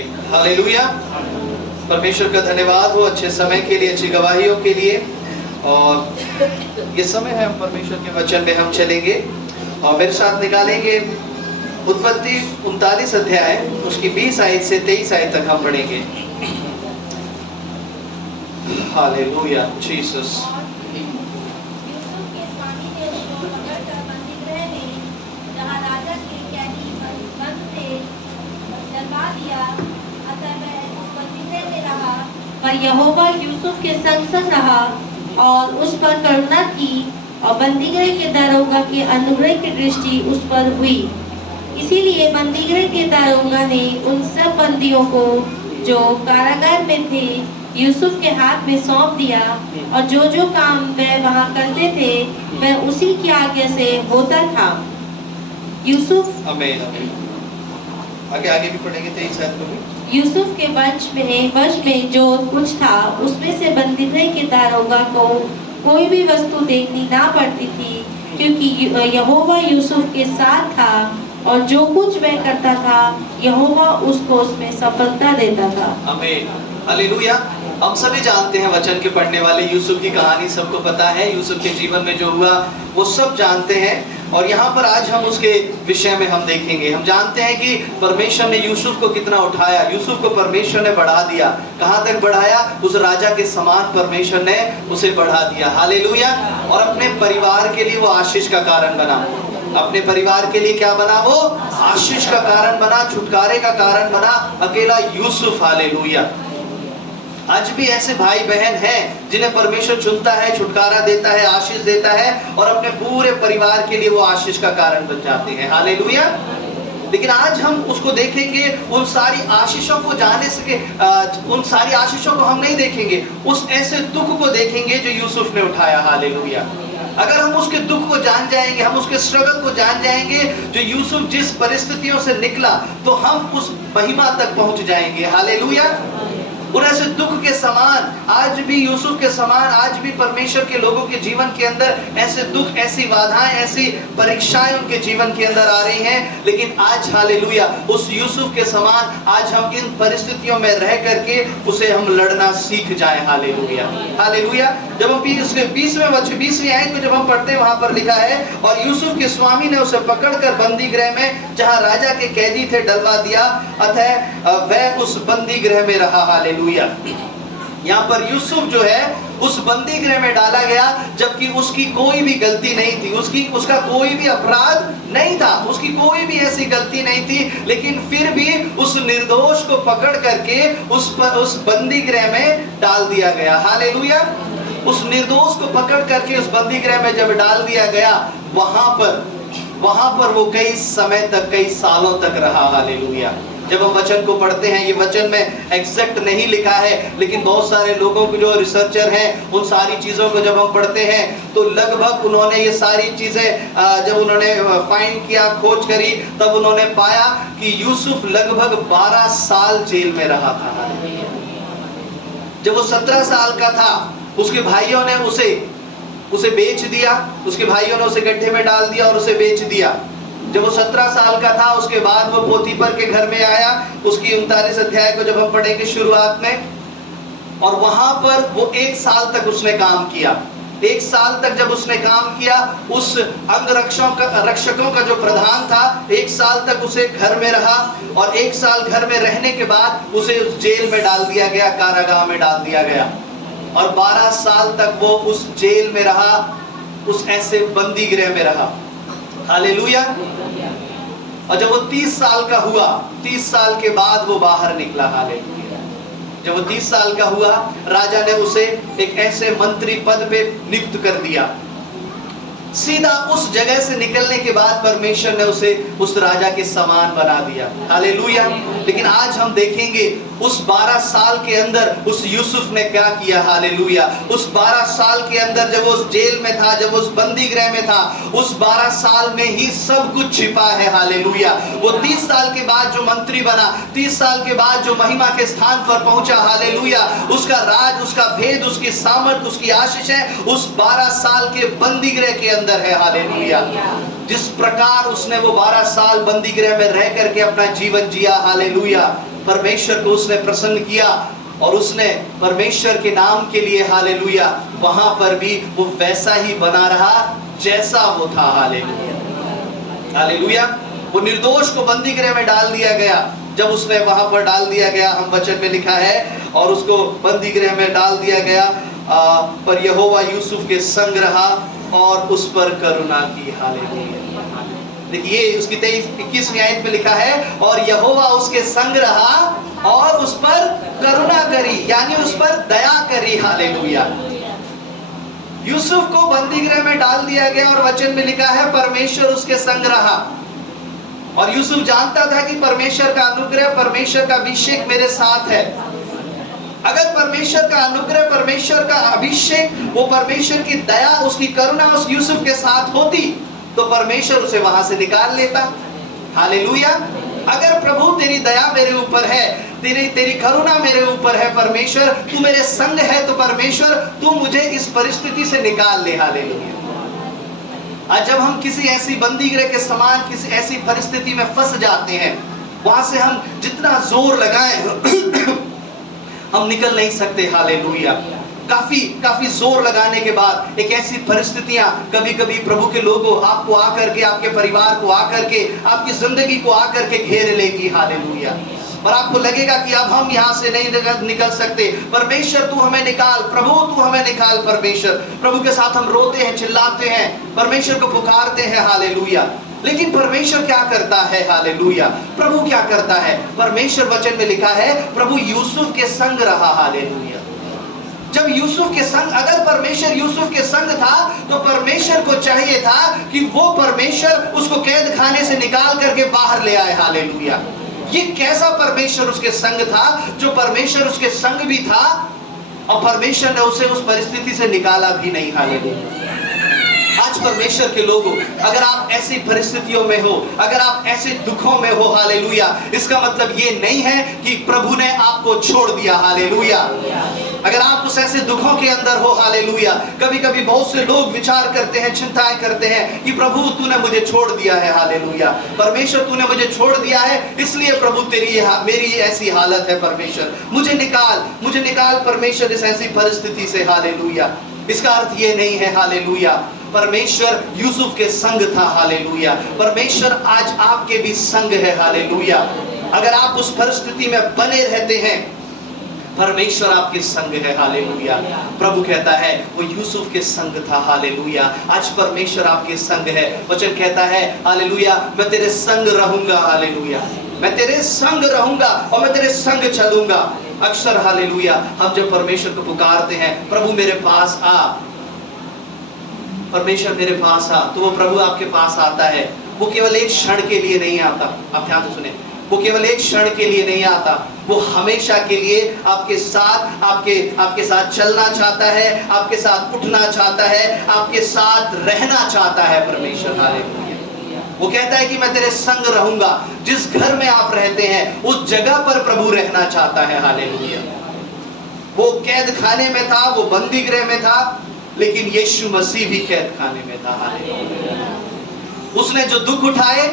आमीन, हालेलुया। परमेश्वर का धन्यवाद हो अच्छे समय के लिए, अच्छी गवाहियों के लिए। और ये समय है हम परमेश्वर के वचन में हम चलेंगे और मेरे साथ निकालेंगे उत्पत्ति 39 अध्याय, उसकी 20 आयत से 23 आयत तक हम पढ़ेंगे। Hallelujah Jesus. पर यहोवा यूसुफ के संग संग रहा और उस पर करुणा की और बंदीगृह के दारोगा की अनुग्रह की दृष्टि उस पर हुई। इसीलिए बंदीगृह के दारोगा ने उन सब बंदियों को जो कारागार में थे यूसुफ के हाथ में सौंप दिया, और जो जो काम वह वहाँ करते थे वह उसी की आज्ञा से होता था। यूसुफ आमीन आमीन। आगे भी पढ़ेंगे 23 आयत को भी। यूसुफ के वश में जो कुछ था उसमें से बंदीगृह के दारोगा को कोई भी वस्तु देखनी ना पड़ती थी, क्योंकि यहोवा यूसुफ के साथ था और जो कुछ वह करता था यहोवा उसको उसमें सफलता देता था। आमीन, हालेलुया। हम सभी जानते हैं, वचन के पढ़ने वाले, यूसुफ की कहानी सबको पता है। यूसुफ के जीवन में जो हुआ वो सब जानते हैं और यहाँ पर आज हम उसके विषय में हम देखेंगे। हम जानते हैं कि परमेश्वर ने यूसुफ को कितना उठाया, यूसुफ को परमेश्वर ने बढ़ा दिया। कहाँ तक बढ़ाया? उस राजा के समान परमेश्वर ने उसे बढ़ा दिया, हालेलुया। और अपने परिवार के लिए वो आशीष का कारण बना। अपने परिवार के लिए क्या बना? वो आशीष का कारण बना, छुटकारे का कारण बना, अकेला यूसुफ, हालेलुया। आज भी ऐसे भाई बहन हैं जिन्हें परमेश्वर चुनता है, छुटकारा देता है, आशीष देता है और अपने पूरे परिवार के लिए वो आशीष का कारण बन जाते हैं, हालेलुया। लेकिन आज हम उसको देखेंगे, उन सारी आशीषों को जाने से उन सारी आशीषों को हम नहीं देखेंगे, उस ऐसे दुख को देखेंगे जो यूसुफ ने उठाया, हालेलुया। अगर हम उसके दुख को जान जाएंगे, हम उसके स्ट्रगल को जान जाएंगे, जो यूसुफ जिस परिस्थितियों से निकला, तो हम उस महिमा तक पहुंच जाएंगे, हालेलुया। उन ऐसे दुख के समान आज भी, यूसुफ के समान आज भी परमेश्वर के लोगों के जीवन के अंदर ऐसे दुख, ऐसी बाधाएं, ऐसी परीक्षाएं उनके जीवन के अंदर आ रही हैं। लेकिन आज, हालेलुया, उस यूसुफ के समान आज हम इन परिस्थितियों में रह करके उसे हम लड़ना सीख जाएं, हालेलुया, हालेलुया। जब हम 20वीं आयत को जब हम पढ़ते हैं, वहां पर लिखा है, और यूसुफ के स्वामी ने उसे पकड़कर बंदी गृह में, जहां राजा के कैदी थे, डलवा दिया, अतः वह उस बंदी गृह में रहा, हालेलुया। यहाँ पर यूसुफ जो है उस बंदी गृह में डाला गया, जबकि उसकी कोई भी गलती नहीं थी, उसका कोई भी अपराध नहीं था, उसकी कोई भी ऐसी गलती नहीं थी। लेकिन फिर भी उस निर्दोष को पकड़ करके उस बंदी गृह में डाल दिया गया, हालेलुया। उस निर्दोष को पकड़ करके उस बंदी गृह में जब डाल दिया गया, वहां पर वो कई समय तक, कई सालों तक रहा, हालेलुया। जब हम वचन को पढ़ते हैं, ये वचन में एग्जैक्ट नहीं लिखा है, लेकिन बहुत सारे लोगों को जो रिसर्चर हैं, उन सारी चीज़ों को जब हम पढ़ते हैं तो लगभग उन्होंने ये सारी चीज़ें जब उन्होंने फाइंड किया, खोज करी, तब उन्होंने पाया कि यूसुफ लगभग 12 साल जेल में रहा था। जब वो 17 साल का था, उसके भाइयों ने उसे बेच दिया, उसके भाइयों ने उसे गड्ढे में डाल दिया और उसे बेच दिया। जब वो 17 साल का था, उसके बाद वो पोतीफर के घर में आया, उसकी 39 अध्याय को जब हम पढ़ेंगे शुरुआत में, और वहां पर वो 1 साल तक उसने काम किया। 1 साल तक जब उसने काम किया, उस अंगरक्षकों का जो प्रधान था, 1 साल तक उसे घर में रहा, और 1 साल घर में रहने के बाद उसे उस जेल में डाल दिया गया, कारागाह में डाल दिया गया, और 12 साल तक वो उस जेल में रहा, उस ऐसे बंदी गृह में रहा, हालेलुया। और जब वो 30 साल का हुआ, 30 साल के बाद वो बाहर निकला, हालेलुया। जब वो 30 साल का हुआ, राजा ने उसे एक ऐसे मंत्री पद पे नियुक्त कर दिया। सीधा उस जगह से निकलने के बाद परमेश्वर ने उसे उस राजा के समान बना दिया, हालेलुया। लेकिन आज हम देखेंगे उस 12 साल के अंदर उस यूसुफ ने क्या किया, हालेलुया। उस 12 साल के अंदर जब वो उस जेल में था, जब उस बंदी गृह में था, उस 12 साल में ही सब कुछ छिपा है, हालेलुया। वो 30 साल के बाद जो मंत्री बना, 30 साल के बाद जो महिमा के स्थान पर पहुंचा, हालेलुया, उसका राज, उसका भेद, उसकी सामर्थ, उसकी आशीष है उस 12 साल के बंदी गृह के अंदर है, हालेलुया। जिस प्रकार उसने वो 12 साल बंदी गृह में रह करके अपना जीवन जिया, हालेलुया, परमेश्वर को उसने प्रसन्न किया और उसने परमेश्वर के नाम के लिए हालेलुया वहां पर भी वो वैसा ही बना रहा जैसा वो था। Hallelujah hallelujah. वो निर्दोष को बंदी गृह में डाल दिया गया। जब उसने वहां पर डाल दिया गया, हम वचन में लिखा है, और उसको बंदी गृह में डाल दिया गया, पर यहोवा यूसुफ के संग रहा और उस पर करुणा की। हालेलुया। देखिए उसकी 21वीं आयत में लिखा है, और यहोवा उसके संग रहा और उस पर करुणा करी, यानी उस पर दया करी। हालेलुया। यूसुफ को बंदी गृह में डाल दिया गया और वचन में लिखा है परमेश्वर उसके संग रहा। और यूसुफ जानता था कि परमेश्वर का अनुग्रह, परमेश्वर का अभिषेक मेरे साथ है। अगर परमेश्वर का अनुग्रह, परमेश्वर का अभिषेक, वो परमेश्वर की दया, उसकी करुणा उस यूसुफ के साथ होती तो परमेश्वर उसे वहां से निकाल लेता। हालेलुया। अगर प्रभु तेरी दया मेरे ऊपर है, तेरी करुणा मेरे ऊपर है, परमेश्वर तू मेरे संग है, तो परमेश्वर तू मुझे इस परिस्थिति से निकाल ले। हालेलुया। आज जब हम किसी ऐसी बंदी गृह के समान किसी ऐसी परिस्थिति में फंस जाते हैं, वहां से हम जितना जोर लगाएं हम निकल नहीं सकते। हालेलुया। काफी जोर लगाने के बाद एक ऐसी परिस्थितियां कभी कभी प्रभु के लोगों आपको आकर के, आपके परिवार को आकर के, आपकी जिंदगी को आकर के घेर लेगी। हालेलुया। और आपको लगेगा कि अब हम यहाँ से नहीं निकल सकते, परमेश्वर तू हमें निकाल, प्रभु तू हमें निकाल। परमेश्वर, प्रभु के साथ हम रोते हैं, चिल्लाते हैं, परमेश्वर को पुकारते हैं। हालेलुया। लेकिन परमेश्वर क्या करता है? हालेलुया। प्रभु क्या करता है? परमेश्वर वचन में लिखा है प्रभु यूसुफ के संग रहा। हालेलुया। जब यूसुफ के संग, अगर परमेश्वर यूसुफ के संग था तो परमेश्वर को चाहिए था कि वो परमेश्वर उसको कैद खाने से निकाल करके बाहर ले आए। हालेलुया। ये कैसा परमेश्वर उसके संग था, जो परमेश्वर उसके संग भी था और परमेश्वर ने उसे उस परिस्थिति से निकाला भी नहीं। हालेलुया। आज परमेश्वर के लोगों, अगर आप ऐसी परिस्थितियों में हो, अगर आप ऐसे दुखों में हो, हालेलुया, इसका मतलब ये नहीं है कि प्रभु ने आपको छोड़ दिया। हालेलुया। अगर आप उस ऐसे दुखों के अंदर हो, हालेलुया, कभी कभी बहुत से लोग विचार करते हैं, चिंताएं करते हैं कि प्रभु तूने मुझे छोड़ दिया है। हालेलुया। परमेश्वर तूने मुझे छोड़ दिया है, इसलिए प्रभु मेरी ऐसी हालत है। परमेश्वर मुझे निकाल परमेश्वर इस ऐसी परिस्थिति से। हालेलुया। इसका अर्थ ये नहीं है। हालेलुया। परमेश्वर यूसुफ के संग था। हालेलुया। परमेश्वर आज आपके भी संग है। हालेलुया। अगर आप उस परिस्थिति में बने रहते हैं, परमेश्वर आपके संग है। हालेलुया। प्रभु कहता है वो यूसुफ के संग था। हालेलुया। आज परमेश्वर आपके संग है। वचन कहता है हालेलुया, मैं तेरे संग रहूंगा। हालेलुया। मैं तेरे संग रहूंगा और मैं तेरे संग चलूंगा। अक्सर हालेलुया हम जब परमेश्वर को पुकारते हैं, प्रभु मेरे पास आ, परमेश्वर मेरे पास आ, तो वो प्रभु आपके पास आता है। वो केवल एक क्षण के लिए नहीं आता। आप ध्यान से सुने, वो केवल एक क्षण के लिए नहीं आता, वो हमेशा के लिए आपके साथ चलना चाहता है, आपके साथ उठना चाहता है, आपके साथ रहना चाहता है। परमेश्वर हालेलुया। वो कहता है कि मैं तेरे संग रहूंगा। जिस घर में आप रहते हैं उस जगह पर प्रभु रहना चाहता है। हालेलुया। वो कैद खाने में था, वो बंदी गृह में था, लेकिन यीशु मसीह भी कैद खाने में था। हालेलुया। उसने जो दुख उठाए,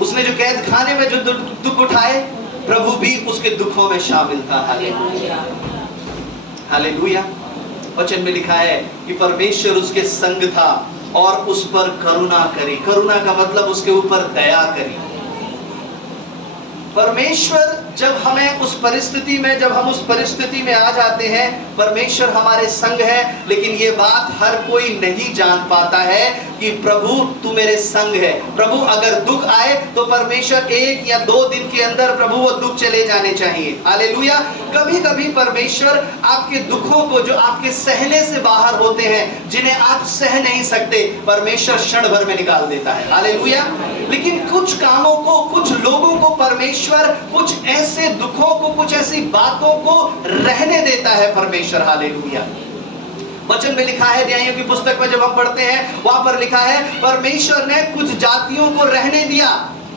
उसने जो कैद खाने में जो दुख उठाए, प्रभु भी उसके दुखों में शामिल था। हालेलुया। हालेलुया। वचन में लिखा है कि परमेश्वर उसके संग था और उस पर करुणा करी। करुणा का मतलब उसके ऊपर दया करी। परमेश्वर जब हम उस परिस्थिति में आ जाते हैं, परमेश्वर हमारे संग है। लेकिन ये बात हर कोई नहीं जान पाता है कि प्रभु तू मेरे संग है। प्रभु अगर दुख आए तो परमेश्वर 1 या 2 दिन के अंदर प्रभु वो दुख चले जाने चाहिए। हालेलुया। कभी कभी परमेश्वर आपके दुखों को, जो आपके सहने से बाहर होते हैं, जिन्हें आप सह नहीं सकते, परमेश्वर क्षण भर में निकाल देता है। हालेलुया। लेकिन कुछ कामों को, कुछ लोगों को परमेश्वर कुछ ऐसे दुखों को, कुछ ऐसी बातों को रहने देता है। परमेश्वर हालेलुया। वचन में लिखा है, न्यायों की पुस्तक में जब हम पढ़ते हैं, वहां पर लिखा है परमेश्वर ने कुछ जातियों को रहने दिया,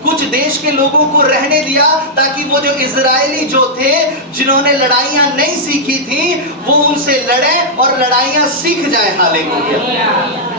कुछ देश के लोगों को रहने दिया ताकि वो जो इजरायली जो थे, जिन्होंने लड़ाइयां नहीं सीखी थी, वो उनसे लड़े और लड़ाइयां सीख जाए। हालेलुया।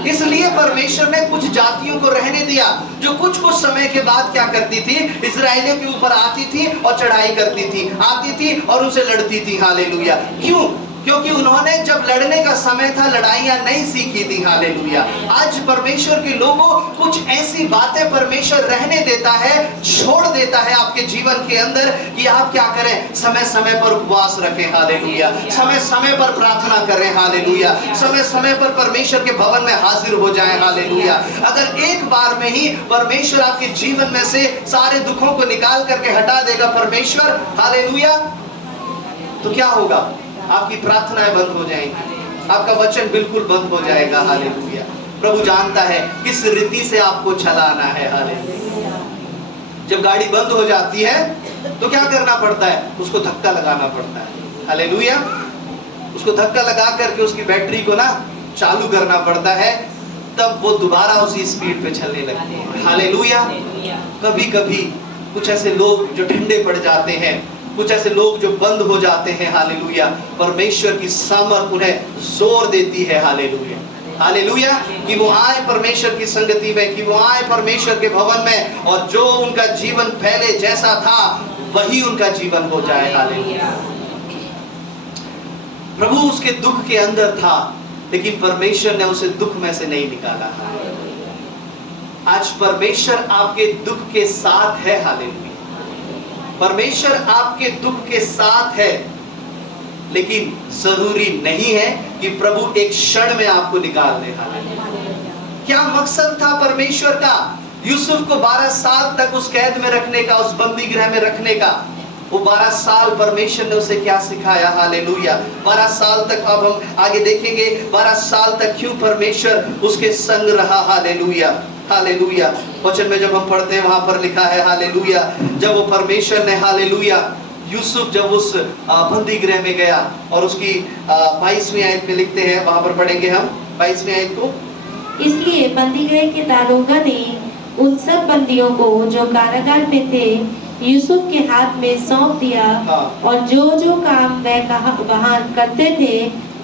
इसलिए परमेश्वर ने कुछ जातियों को रहने दिया जो कुछ समय के बाद क्या करती थी, इजरायलियों के ऊपर आती थी और चढ़ाई करती थी, आती थी और उनसे लड़ती थी। हालेलुया। क्यों? क्योंकि उन्होंने जब लड़ने का समय था लड़ाइयां नहीं सीखी थी। हालेलुया। आज परमेश्वर के लोगों कुछ ऐसी बातें परमेश्वर रहने देता है, छोड़ देता है आपके जीवन के अंदर कि आप क्या करें, समय समय पर उपवास रखें। हालेलुया। समय समय पर प्रार्थना करें। हालेलुया। समय समय पर परमेश्वर के भवन में हाजिर हो जाएं। हालेलुया। अगर एक बार में ही परमेश्वर आपके जीवन में से सारे दुखों को निकाल करके हटा देगा परमेश्वर, हालेलुया, तो क्या होगा? आपकी प्रार्थनाएं बंद हो जाएंगी, आपका वचन बिल्कुल बंद हो जाएगा। हालेलुया। प्रभु जानता है किस रीति से आपको चलाना है। हालेलुया। जब गाड़ी बंद हो जाती है तो क्या करना पड़ता है? उसको धक्का लगाना पड़ता है। हालेलुया। उसको धक्का लगा करके उसकी बैटरी को ना चालू करना पड़ता है, तब वो दोबारा उसी स्पीड पे चलने लगती है। हालेलुया। कभी कभी कुछ ऐसे लोग जो ठंडे पड़ जाते हैं, कुछ ऐसे लोग जो बंद हो जाते हैं। हालेलुया। परमेश्वर की सामर्थ उन्हें जोर देती है। हालेलुया। हालेलुया। कि वो आए परमेश्वर की संगति में, कि वो आए परमेश्वर के भवन में, और जो उनका जीवन पहले जैसा था वही उनका जीवन हो जाए। हालेलुया। प्रभु उसके दुख के अंदर था, लेकिन परमेश्वर ने उसे दुख में से नहीं निकाला। आज परमेश्वर आपके दुख के साथ है। हालेलुया। परमेश्वर आपके दुख के साथ है, लेकिन जरूरी नहीं है कि प्रभु एक क्षण में आपको निकाल दे। क्या मकसद था परमेश्वर का यूसुफ को 12 साल तक उस कैद में रखने का, उस बंदी गृह में रखने का? वो 12 साल परमेश्वर ने उसे क्या सिखाया? हालेलुया। 12 साल तक, अब हम आगे देखेंगे 12 साल तक क्यों परमेश्वर उसके संग रहा। हालेलुया। हालेलुया। वचन में जब हम पढ़ते हैं वहां पर लिखा है, हालेलुया, जब वो परमेश्वर ने, हालेलुया, यूसुफ जब उस बंदी गृह में गया, और उसकी 22वीं आयत में लिखते हैं, वहां पर पढ़ेंगे हम 22वीं आयत को। इसलिए बंदी गृह के दारोगा ने उन सब बंदियों को जो कारागार में थे यूसुफ के हाथ में सौंप दिया। और जो जो काम वह वहाँ करते थे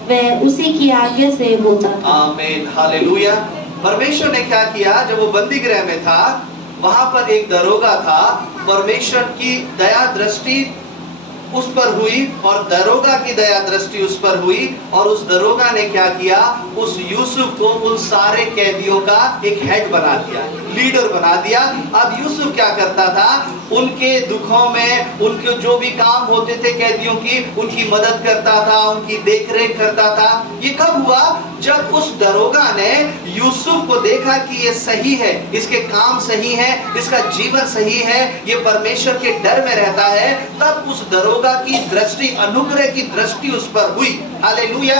वह उसी की आज्ञा से होता था। आमीन। हालेलुया। परमेश्वर ने क्या किया? जब वो बंदी गृह में था, वहां पर एक दरोगा था। परमेश्वर की दया दृष्टि उस पर हुई, और दरोगा की दया दृष्टि उस पर हुई, और उस दरोगा ने क्या किया? उस यूसुफ को उन सारे कैदियों का एक हेड बना दिया, लीडर बना दिया। अब यूसुफ क्या करता था? उनके दुखों में, उनके जो भी काम होते थे कैदियों की, उनकी मदद करता था, उनकी देखरेख करता था। ये कब हुआ? जब उस दरोगा ने यूसुफ को देखा कि ये सही है, इसके काम सही है, इसका जीवन सही है, ये परमेश्वर के डर में रहता है, तब उस दरोगा की दृष्टि, अनुग्रह की दृष्टि उस पर हुई। हालेलुया।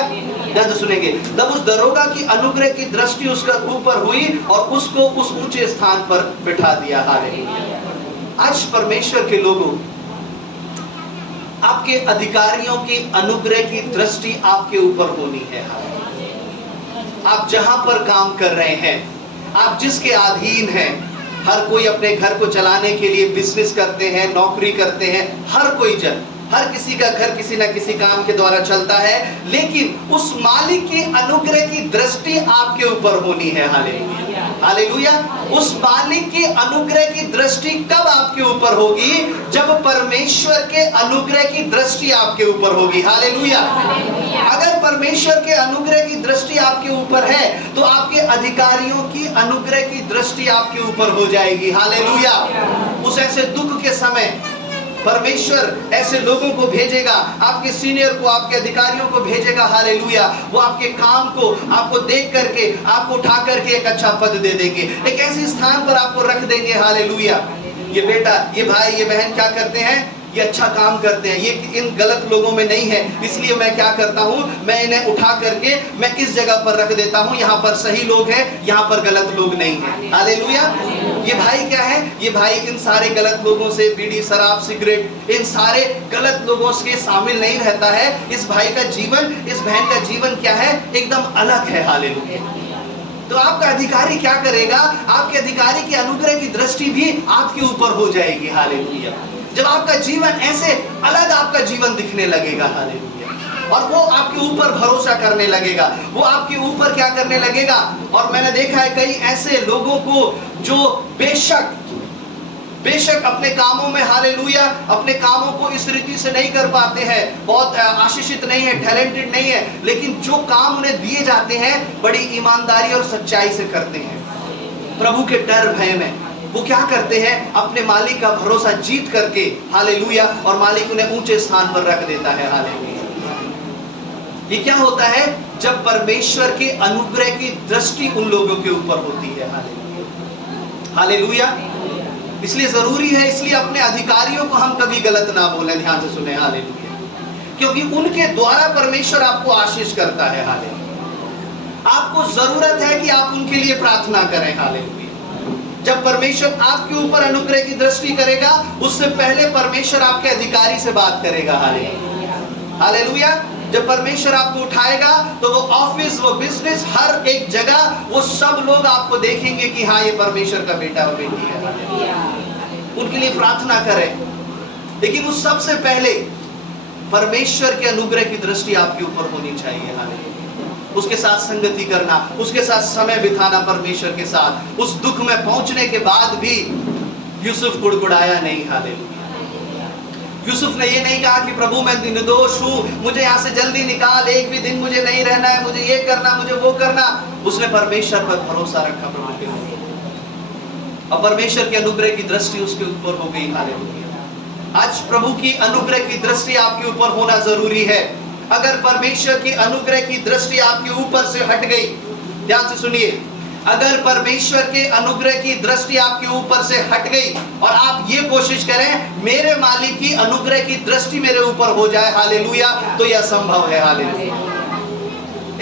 ध्यान से सुनेंगे। तब उस दरोगा की अनुग्रह की दृष्टि उसके ऊपर हुई और उसको उस ऊंचे स्थान पर बिठा दिया। हालेलुया। आज परमेश्वर के लोगों, आपके अधिकारियों की अनुग्रह की दृष्टि आपके ऊपर होनी है। आप जहां पर काम कर रहे हैं, आप जिसके अधीन हैं, हर कोई अपने घर को चलाने के लिए बिजनेस करते हैं, नौकरी करते हैं, हर कोई जन, हर किसी का घर किसी न किसी काम के द्वारा चलता है, लेकिन उस मालिक की अनुग्रह की दृष्टि आपके ऊपर होनी है। हालेलुया। हालेलुया। उस मालिक की अनुग्रह की दृष्टि कब आपके ऊपर होगी? जब परमेश्वर के अनुग्रह की दृष्टि आपके ऊपर होगी। हालेलुया। अगर परमेश्वर के अनुग्रह की दृष्टि आपके ऊपर है तो आपके अधिकारियों की अनुग्रह की दृष्टि आपके ऊपर हो जाएगी। हालेलुया। उस ऐसे दुख के समय परमेश्वर ऐसे लोगों को भेजेगा, आपके सीनियर को, आपके अधिकारियों को भेजेगा। हालेलुया। वो आपके काम को, आपको देख करके, आपको उठा करके एक अच्छा पद दे देंगे, एक ऐसे स्थान पर आपको रख देंगे। हालेलुया। ये बेटा, ये भाई, ये बहन क्या करते हैं? ये अच्छा काम करते हैं, ये इन गलत लोगों में नहीं है, इसलिए मैं क्या करता हूँ, मैं इन्हें उठा करके मैं इस जगह पर रख देता हूँ, यहाँ पर सही लोग हैं, यहाँ पर गलत लोग नहीं हैं। हालेलुया। ये भाई क्या है? ये भाई इन सारे गलत लोगों से, बीड़ी, शराब, सिगरेट, इन सारे गलत लोगों से शामिल नहीं रहता है। इस भाई का जीवन, इस बहन का जीवन क्या है? एकदम अलग है। हालेलुया। तो आपका अधिकारी क्या करेगा? आपके अधिकारी की अनुग्रह की दृष्टि भी आपके ऊपर हो जाएगी। हालेलुया। जब आपका जीवन ऐसे अलग आपका जीवन दिखने लगेगा, हालेलुया, और वो आपके ऊपर भरोसा करने लगेगा, वो आपके ऊपर क्या करने लगेगा। और मैंने देखा है कई ऐसे लोगों को जो बेशक अपने कामों में, हालेलुया, अपने कामों को इस रीति से नहीं कर पाते हैं, बहुत आशीषित नहीं है, टैलेंटेड नहीं है, लेकिन जो काम उन्हें दिए जाते हैं बड़ी ईमानदारी और सच्चाई से करते हैं, प्रभु के डर भय में। वो क्या करते हैं? अपने मालिक का भरोसा जीत करके, हालेलुया, और मालिक उन्हें ऊंचे स्थान पर रख देता है। हालेलुया। ये क्या होता है? जब परमेश्वर के अनुग्रह की दृष्टि उन लोगों के ऊपर होती है। Hallelujah, hallelujah. इसलिए जरूरी है, इसलिए अपने अधिकारियों को हम कभी गलत ना बोलें, ध्यान से सुने। हालेलुया। क्योंकि उनके द्वारा परमेश्वर आपको आशीष करता है। हालेलुया। आपको जरूरत है कि आप उनके लिए प्रार्थना करें। हालेलुया। जब परमेश्वर आपके ऊपर अनुग्रह की दृष्टि करेगा, उससे पहले परमेश्वर आपके अधिकारी से बात करेगा। Hallelujah, hallelujah. जब परमेश्वर आपको उठाएगा तो वो ऑफिस, वो बिजनेस, हर एक जगह वो सब लोग आपको देखेंगे कि हाँ, ये परमेश्वर का बेटा और बेटी है। उनके लिए प्रार्थना करें, लेकिन उस सबसे पहले परमेश्वर के अनुग्रह की दृष्टि आपके ऊपर होनी चाहिए। हालेलुया। उसके साथ संगति करना, उसके साथ समय बिताना, परमेश्वर के साथ। उस दुख में पहुंचने के बाद भी यूसुफ कुड़कुड़ाया नहीं। हालेलुया। यूसुफ ने ये नहीं कहा कि प्रभु मैं निर्दोष हूँ, मुझे यहाँ से जल्दी निकाल, एक भी दिन मुझे नहीं रहना है, मुझे ये करना, मुझे वो करना। उसने परमेश्वर पर भरोसा रखा, प्रभु के ऊपर, और परमेश्वर के अनुग्रह की दृष्टि उसके ऊपर हो गई। हालेलुया। आज प्रभु की अनुग्रह की दृष्टि आपके ऊपर होना जरूरी है। अगर परमेश्वर की अनुग्रह की दृष्टि आपके ऊपर से हट गई, ध्यान से सुनिए, अगर परमेश्वर के अनुग्रह की दृष्टि आपके ऊपर से हट गई और आप ये कोशिश करें मेरे मालिक की अनुग्रह की दृष्टि मेरे ऊपर हो जाए, हालेलुया, तो यह संभव है। हालेलुया।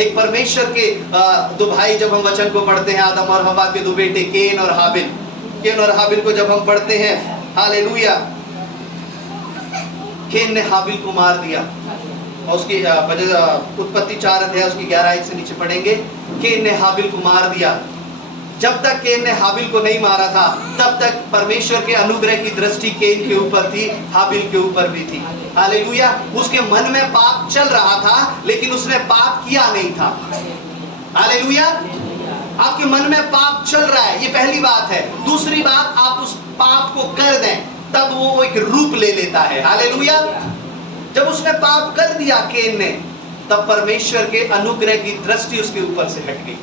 एक परमेश्वर के दो भाई, जब हम वचन को पढ़ते हैं, आदम और हवा के दो बेटे केन और हाबिल को जब हम पढ़ते हैं, हालेलुया, केन ने हाबिल को मार दिया। और उसकी उत्पत्ति 4 अध्याय उसकी 11 से नीचे पढ़ेंगे। केन ने हाबिल को मार दिया। जब तक केन ने हाबिल को नहीं मारा था, तब तक परमेश्वर के अनुग्रह की दृष्टि केन के ऊपर थी, हाबिल के ऊपर भी थी। हालेलुया। उसके मन में पाप चल रहा था, लेकिन उसने पाप किया नहीं था। हालेलुया। आपके मन में पाप चल रहा है, ये पहली बात है। दूसरी बात, आप उस पाप को कर दें, तब वो एक रूप ले लेता है। हालेलुया। जब उसने पाप कर दिया केन ने, तब परमेश्वर के अनुग्रह की दृष्टि उसके ऊपर से हट गई।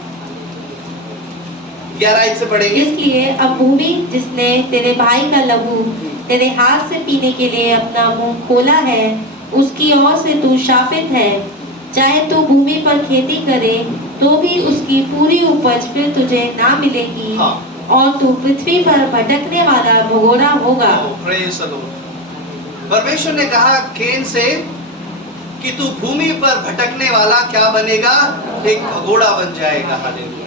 11 से पढ़ेंगे। इसलिए अब भूमि जिसने तेरे भाई का लहू तेरे हाथ से पीने के लिए अपना मुंह खोला है, उसकी ओर से तू शापित है। चाहे तू भूमि पर खेती करे तो भी उसकी पूरी उपज फिर तुझे ना मिलेगी। हाँ। और तू पृथ्वी पर भटकने वाला भगोड़ा होगा। Praise the Lord. परमेश्वर ने कहा केन से कि तू भूमि पर भटकने वाला क्या बनेगा? एक भगोड़ा बन जाएगा। हालेलुया।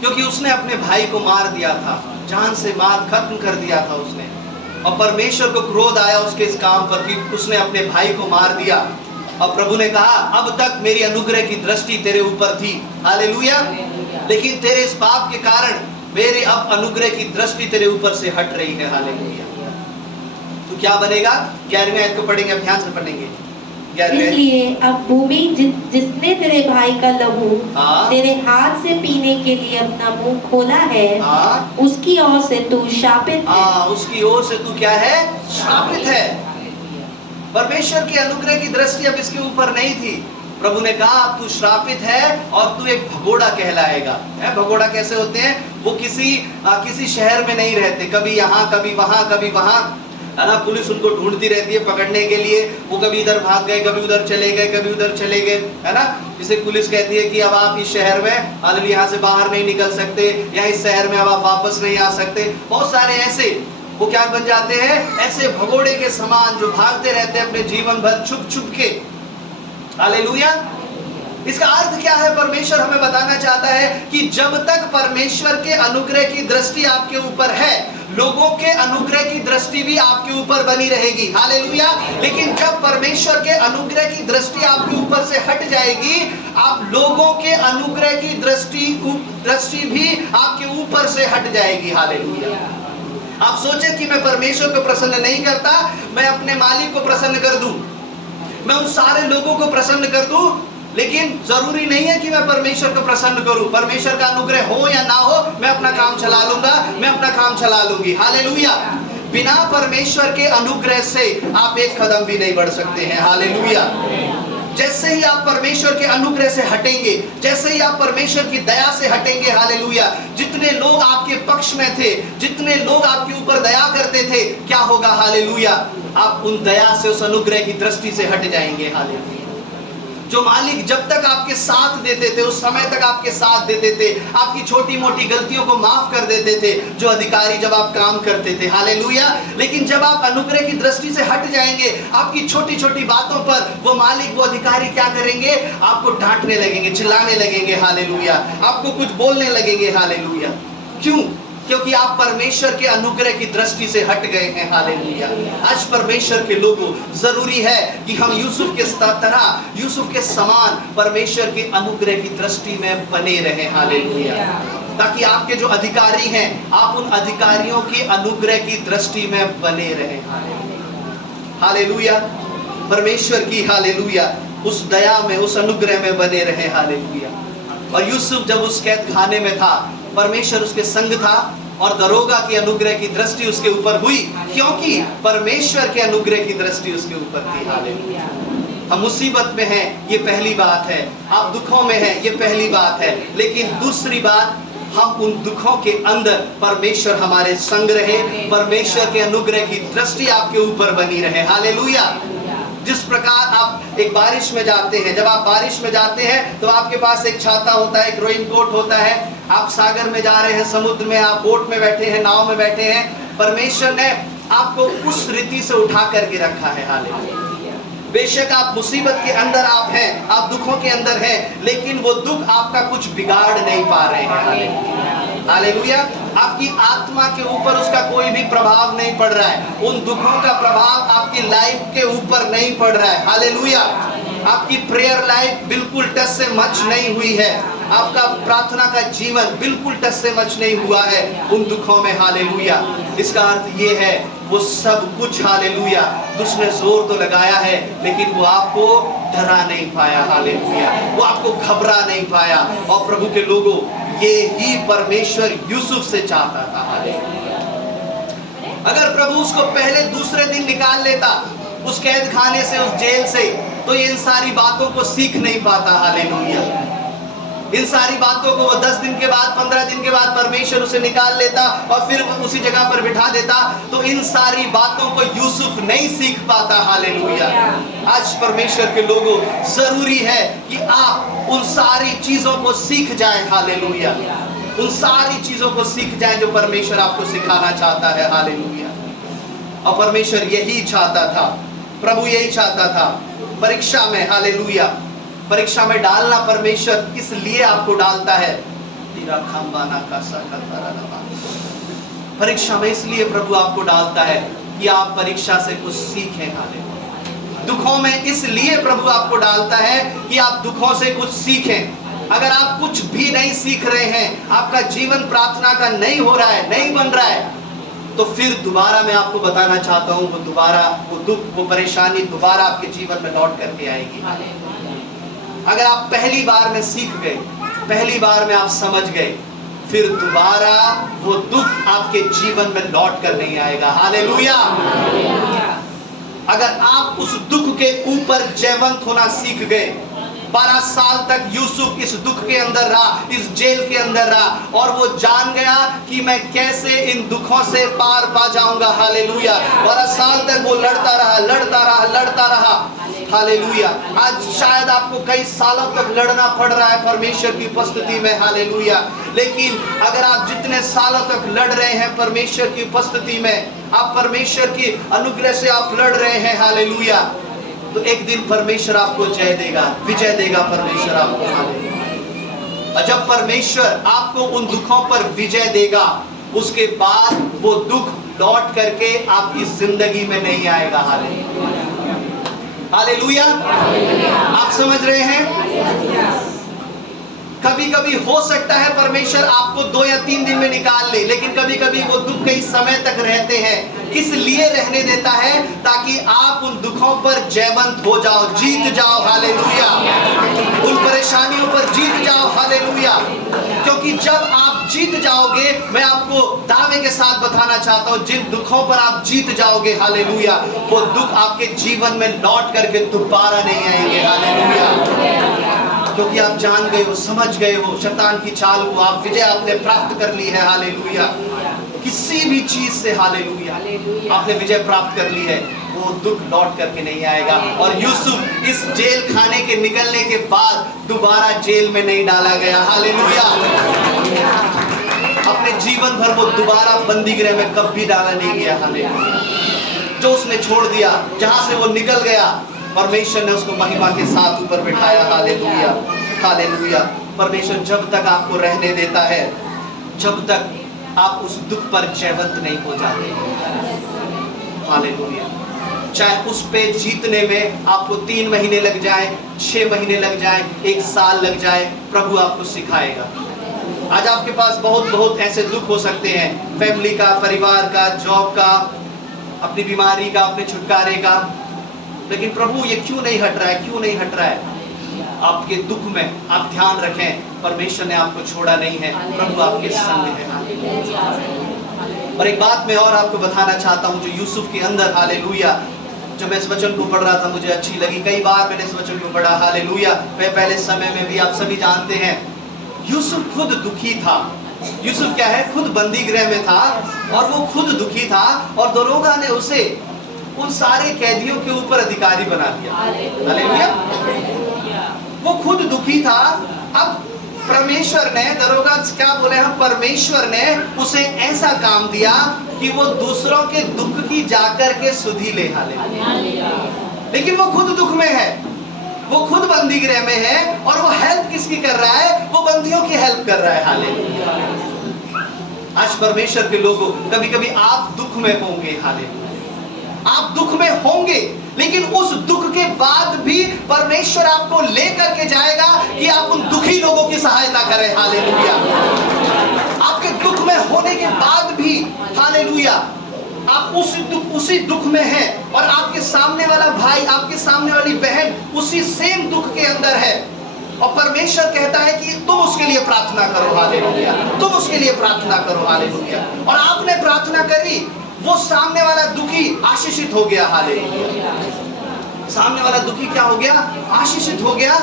क्योंकि उसने अपने भाई को मार दिया था, जान से मार खत्म कर दिया था उसने, और परमेश्वर को क्रोध आया उसके इस काम पर कि उसने अपने भाई को मार दिया। और प्रभु ने कहा अब तक मेरी अनुग्रह की दृष्टि तेरे ऊपर थी, हालेलुया, लेकिन तेरे इस पाप के कारण मेरे अब अनुग्रह की दृष्टि तेरे ऊपर से हट रही है। हालेलुया। तो क्या बनेगा? 11वें आयत को पढ़ेंगे, अब ध्यान से पढ़ेंगे। इसलिए अब भूमि जिसने तेरे भाई का लहू तेरे हाथ से पीने के लिए अपना मुंह खोला है, उसकी ओर से तू शापित है। उसकी ओर से तू क्या है? शापित है। परमेश्वर की अनुग्रह की दृष्टि अब इसके ऊपर नहीं थी। प्रभु ने कहा अब तू श्रापित है और तू एक भगोड़ा कहलाएगा। भगोड़ा कैसे होते हैं? वो किसी शहर में नहीं रहते, कभी यहाँ कभी वहाँ कभी वहाँ, है ना। पुलिस उनको ढूंढती रहती है पकड़ने के लिए। वो कभी इधर भाग गए, कभी उधर चले गए, कभी उधर चले गए, है ना। जिसे पुलिस कहती है कि अब आप इस शहर में हालेलुया यहाँ से बाहर नहीं निकल सकते, या इस शहर में अब आप वापस नहीं आ सकते। बहुत सारे ऐसे वो क्या बन जाते हैं? ऐसे भगोड़े के समान जो भागते रहते हैं अपने जीवन भर छुप छुप के। हालेलुया। इसका अर्थ क्या है? परमेश्वर हमें बताना चाहता है कि जब तक परमेश्वर के अनुग्रह की दृष्टि आपके ऊपर है, लोगों के अनुग्रह की दृष्टि भी आपके ऊपर बनी रहेगी, हालेलुया। लेकिन जब परमेश्वर के अनुग्रह की दृष्टि आपके ऊपर से हट जाएगी, आप लोगों के अनुग्रह की दृष्टि भी आपके ऊपर से हट जाएगी, हालेलुया। आप सोचे कि मैं परमेश्वर को प्रसन्न नहीं करता, मैं अपने मालिक को प्रसन्न कर दूं, मैं उन सारे लोगों को प्रसन्न कर दूं, लेकिन जरूरी नहीं है कि मैं परमेश्वर को प्रसन्न करूं। परमेश्वर का अनुग्रह हो या ना हो, मैं अपना काम चला लूंगा, मैं अपना काम चला लूंगी, हालेलुया। बिना परमेश्वर के अनुग्रह से आप एक कदम भी नहीं बढ़ सकते हैं, हालेलुया। जैसे ही आप परमेश्वर के अनुग्रह से हटेंगे, जैसे ही आप परमेश्वर की दया से हटेंगे, हालेलुया, जितने लोग आपके पक्ष में थे, जितने लोग आपके ऊपर दया करते थे, क्या होगा, हालेलुया, आप उन दया से, उस अनुग्रह की दृष्टि से हट जाएंगे, हालेलुया। जो मालिक जब तक आपके साथ देते थे, उस समय तक आपके साथ देते थे, आपकी छोटी मोटी गलतियों को माफ कर देते थे, जो अधिकारी जब आप काम करते थे, हालेलुया। लेकिन जब आप अनुग्रह की दृष्टि से हट जाएंगे, आपकी छोटी छोटी बातों पर वो मालिक, वो अधिकारी क्या करेंगे, आपको डांटने लगेंगे, चिल्लाने लगेंगे, हालेलुया, आपको कुछ बोलने लगेंगे, हालेलुया। क्यों? क्योंकि आप परमेश्वर के अनुग्रह की दृष्टि से हट गए हैं, हालेलुया। आज परमेश्वर के लोगों, जरूरी है कि हम यूसुफ के तरह, यूसुफ के समान परमेश्वर के अनुग्रह की दृष्टि में बने रहें, हालेलुया। ताकि आपके जो अधिकारी हैं, आप उन अधिकारियों की अनुग्रह की दृष्टि में बने रहें, हालेलुया। परमेश्वर की, हालेलुया, उस दया में, उस अनुग्रह में बने रहे, हालेलुया। और यूसुफ जब उस कैद खाने में था, परमेश्वर उसके संग था और दरोगा की अनुग्रह की दृष्टि उसके ऊपर हुई, क्योंकि परमेश्वर के अनुग्रह की दृष्टि उसके ऊपर थी, हालेलुया। हम मुसीबत में हैं, ये पहली बात है, आप दुखों में हैं, ये पहली बात है, लेकिन दूसरी बात, हम उन दुखों के अंदर परमेश्वर हमारे संग रहे, परमेश्वर के अनुग्रह की दृष्टि आपके ऊपर बनी रहे, हालेलुया। जिस प्रकार आप एक बारिश में जाते हैं, जब आप बारिश में जाते हैं तो आपके पास एक छाता होता है, एक रेन कोट होता है, आप सागर में जा रहे हैं, समुद्र में, आप बोट में बैठे हैं, नाव में बैठे हैं, परमेश्वर ने आपको उस रीति से उठा करके रखा है, हालेलुया। बेशक आप मुसीबत के अंदर आप हैं, आप दुखों के अंदर हैं, लेकिन वो दुख आपका कुछ बिगाड़ नहीं पा रहे हैं, हालेलुया, हालेलुया। आपकी आत्मा के ऊपर उसका कोई भी प्रभाव नहीं पड़ रहा है, उन दुखों का प्रभाव आपकी लाइफ के ऊपर नहीं पड़ रहा है, हालेलुया। आपकी प्रेयर लाइफ बिल्कुल टच से मच नहीं हुई है, आपका प्रार्थना का जीवन बिल्कुल टच से मच नहीं हुआ है उन दुखों में, हालेलुया। इसका अर्थ ये है, वो सब कुछ, हालेलुया, उसने जोर तो लगाया है, लेकिन वो आपको डरा नहीं पाया, हालेलुया, वो आपको घबरा नहीं पाया। और प्रभु के लोगों, ये ही परमेश्वर यूसुफ से चाहता था, हालेलुया। अगर प्रभु उसको पहले दूसरे दिन निकाल लेता उस कैद खाने से, उस जेल से, तो ये इन सारी बातों को सीख नहीं पाता, हालेलुया। इन सारी बातों को वो 10 दिन के बाद, 15 दिन के बाद परमेश्वर उसे निकाल लेता और फिर उसी जगह पर बिठा देता, तो इन सारी बातों को यूसुफ नहीं सीख पाता, हालेलुया। आज परमेश्वर के लोगों, जरूरी है कि आप उन सारी चीजों को सीख जाएं, हालेलुया, उन सारी चीजों को सीख जाएं जो परमेश्वर आपको सिखाना चाहता है, हालेलुया। और परमेश्वर यही चाहता था, प्रभु यही चाहता था परीक्षा में, हालेलुया, परीक्षा में डालना परमेश्वर इसलिए आपको डालता है, परीक्षा में इसलिए प्रभु आपको डालता है कि आप परीक्षा से कुछ सीखें, हालेलुया। दुखों में इसलिए प्रभु आपको डालता है कि आप दुखों से कुछ सीखें। अगर आप कुछ भी नहीं सीख रहे हैं, आपका जीवन प्रार्थना का नहीं हो रहा है, नहीं बन रहा है, तो फिर दोबारा मैं आपको बताना चाहता हूँ, वो दोबारा, वो दुख, वो परेशानी दोबारा आपके जीवन में लौट करके आएगी। अगर आप पहली बार में सीख गए, पहली बार में आप समझ गए, फिर दोबारा वो दुख आपके जीवन में लौट कर नहीं आएगा, हालेलुया। अगर आप उस दुख के ऊपर जयवंत होना सीख गए, 12 साल तक यूसुफ इस दुख के अंदर रहा, इस जेल के अंदर रहा, और वो जान गया कि मैं कैसे इन दुखों से पार पा जाऊंगा, हालेलुया। 12 साल तक वो लड़ता रहा, लड़ता रहा, लड़ता रहा, हालेलुया। आज शायद आपको कई सालों तक लड़ना पड़ रहा है परमेश्वर की उपस्थिति में, हालेलुया। लेकिन अगर आप जितने सालों तक लड़ रहे हैं परमेश्वर की उपस्थिति में, आप परमेश्वर की अनुग्रह से आप लड़ रहे हैं, हालेलुया, तो एक दिन परमेश्वर आपको जय देगा, विजय देगा परमेश्वर आपको, हालेलुया। और जब परमेश्वर आपको उन दुखों पर विजय देगा, उसके बाद वो दुख लौट करके आपकी जिंदगी में नहीं आएगा। हालेलुया, आप समझ रहे हैं? कभी कभी हो सकता है परमेश्वर आपको 2 या 3 दिन में निकाल ले, लेकिन कभी कभी वो दुख कई समय तक रहते हैं। किस लिए रहने देता है? ताकि आप उन दुखों पर जयवंत हो जाओ, जीत जाओ। हालेलुया, उन परेशानियों पर जीत जाओ। हालेलुया, क्योंकि जब आप जीत जाओगे, मैं आपको दावे के साथ बताना चाहता हूं, जिन दुखों पर आप जीत जाओगे, हालेलुया, वो दुख आपके जीवन में लौट करके दोबारा नहीं आएंगे। हालेलुया, क्योंकि आप जान गए हो, समझ गए हो शैतान की चाल को, आप विजय आपने प्राप्त कर ली है। हालेलुया, किसी भी चीज से, हालेलुया, आपने विजय प्राप्त कर ली है, वो दुख लौट करके नहीं आएगा। और यूसुफ इस जेल खाने के निकलने के बाद दोबारा जेल में नहीं डाला गया। हालेलुया, अपने जीवन भर वो दोबारा बंदी गृह में कभी डाला नहीं गया। हालेलुया, जो उसने छोड़ दिया, जहां से वो निकल गया, परमेश्वर ने उसको महिमा के साथ ऊपर बिठाया। Hallelujah, hallelujah. परमेश्वर जब तक आपको रहने देता है, जब तक आप उस दुख पर जयवंत नहीं हो जाते। हालेलुया, चाहे उस पे जीतने में आपको 3 महीने लग जाए, 6 महीने लग जाए, 1 साल लग जाए, प्रभु आपको सिखाएगा। आज आपके पास बहुत ऐसे दुख हो सकते हैं, फैमिली का, परिवार का, जॉब का, अपनी बीमारी का, अपने छुटकारे का, लेकिन प्रभु ये क्यों नहीं हट रहा है, क्यों नहीं हट रहा है? आपके दुख में आप ध्यान रखें, परमेश्वर ने आपको छोड़ा नहीं है, प्रभु आपके संग है। और एक बात मैं और आपको बताना चाहता हूं, जो यूसुफ के अंदर, हालेलुया, जब मैं इस वचन को पढ़ रहा था मुझे अच्छी लगी। कई बार मैंने इस वचन को पढ़ा। हालेलुया, पहले समय में भी, आप सभी जानते हैं, यूसुफ खुद दुखी था। यूसुफ क्या है? खुद बंदी गृह में था और वो खुद दुखी था, और दरोगा ने उसे उन सारे कैदियों के ऊपर अधिकारी बना दिया। हालेलुया, वो खुद दुखी था। अब परमेश्वर ने, दरोगा क्या बोले हम, परमेश्वर ने उसे ऐसा काम दिया कि वो दूसरों के दुख की जाकर के सुधि ले। हालेलुया, लेकिन वो खुद दुख में है, वो खुद बंदी गृह में है, और वो हेल्प किसकी कर रहा है? वो बंदियों की हेल्प कर रहा है। हालेलुया, आज परमेश्वर के लोगों, कभी कभी आप दुख में होंगे। हालेलुया, आप दुख में होंगे, लेकिन उस दुख के बाद भी परमेश्वर आपको लेकर के जाएगा कि आप उन दुखी लोगों की सहायता करें। हालेलुया, आपके दुख में होने के बाद भी, हालेलुया, आप उसी दुख में हैं, और आपके सामने वाला भाई, आपके सामने वाली बहन उसी सेम दुख के अंदर है, और परमेश्वर कहता है कि तुम उसके लिए प्रार्थना करो। हालेलुया, तुम उसके लिए प्रार्थना करो। हालेलुया, और आपने प्रार्थना करी, वो सामने वाला दुखी आशीषित हो गया। हालेलुया, सामने वाला दुखी क्या हो गया? आशीषित हो गया,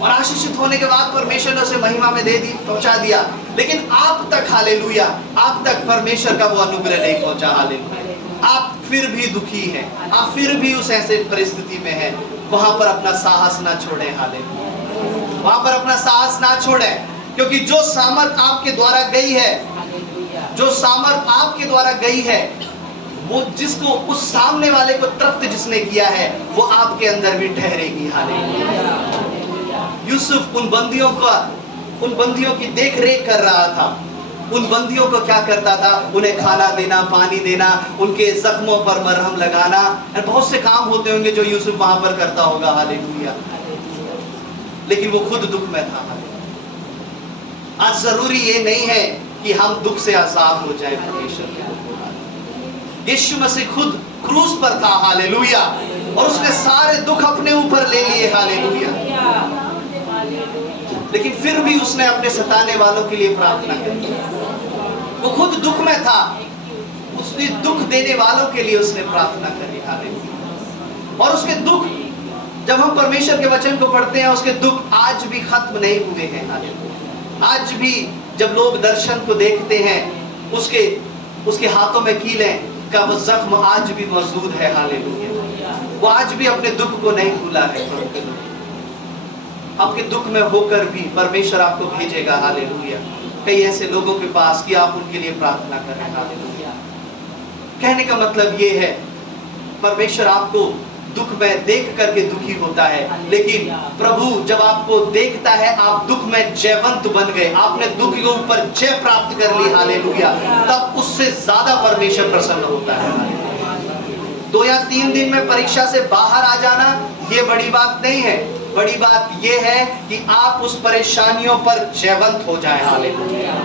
और आशीषित होने के बाद परमेश्वर ने उसे महिमा में दे दी, पहुंचा दिया। लेकिन आप तक, हालेलुया, आप तक परमेश्वर का वो अनुग्रह नहीं पहुंचा। हालेलुया, आप फिर भी दुखी हैं, आप फिर भी उस ऐसे परिस्थिति में हैं, वहां पर अपना साहस ना छोड़ें। हालेलुया, वहां पर अपना साहस ना छोड़ें, क्योंकि जो सामर्थ आपके द्वारा गई है, जो सामर्थ आपके द्वारा गई है, वो जिसको, उस सामने वाले को तृप्त जिसने किया है, वो आपके अंदर भी ठहरेगी। हालेलुया, यूसुफ उन बंदियों की देख रेख कर रहा था। उन बंदियों को क्या करता था? उन्हें खाना देना, पानी देना, उनके जख्मों पर मरहम लगाना, और बहुत से काम होते होंगे जो यूसुफ वहां पर करता होगा। हालेलुया, लेकिन वो खुद दुख में था। आज जरूरी ये नहीं है कि हम दुख से आजाद हो जाए। परमेश्वर यीशु मसीह खुद क्रूस पर था। हालेलुया, और उसने सारे दुख अपने ऊपर ले लिए। हालेलुया, लेकिन फिर भी उसने अपने सताने वालों के लिए प्रार्थना की। वो खुद दुख में था, उसने दुख देने वालों के लिए उसने प्रार्थना करी। हालेलुया, और उसके दुख, जब हम परमेश्वर के वचन को पढ़ते हैं, उसके दुख आज भी खत्म नहीं हुए हैं। हालेलुया, आज भी जब लोग दर्शन को देखते हैं, उसके हाथों में कीलें का वो जख्म आज भी मौजूद है। हालेलुया, वो आज भी अपने दुख को नहीं भूला है। आपके दुख में होकर भी परमेश्वर आपको भेजेगा। हालेलुया, कई ऐसे लोगों के पास कि आप उनके लिए प्रार्थना करें। हालेलुया, कहने का मतलब ये है, परमेश्वर आपको दुख में देख करके दुखी होता है, लेकिन प्रभु जब आपको देखता है आप दुख में जयवंत बन गए, आपने दुख के ऊपर जय प्राप्त कर ली, हालेलुया, तब उससे ज्यादा परमेश्वर प्रसन्न होता है। 2 या 3 दिन में परीक्षा से बाहर आ जाना ये बड़ी बात नहीं है, बड़ी बात ये है कि आप उस परेशानियों पर जयवंत हो जाएं, हालेलुया,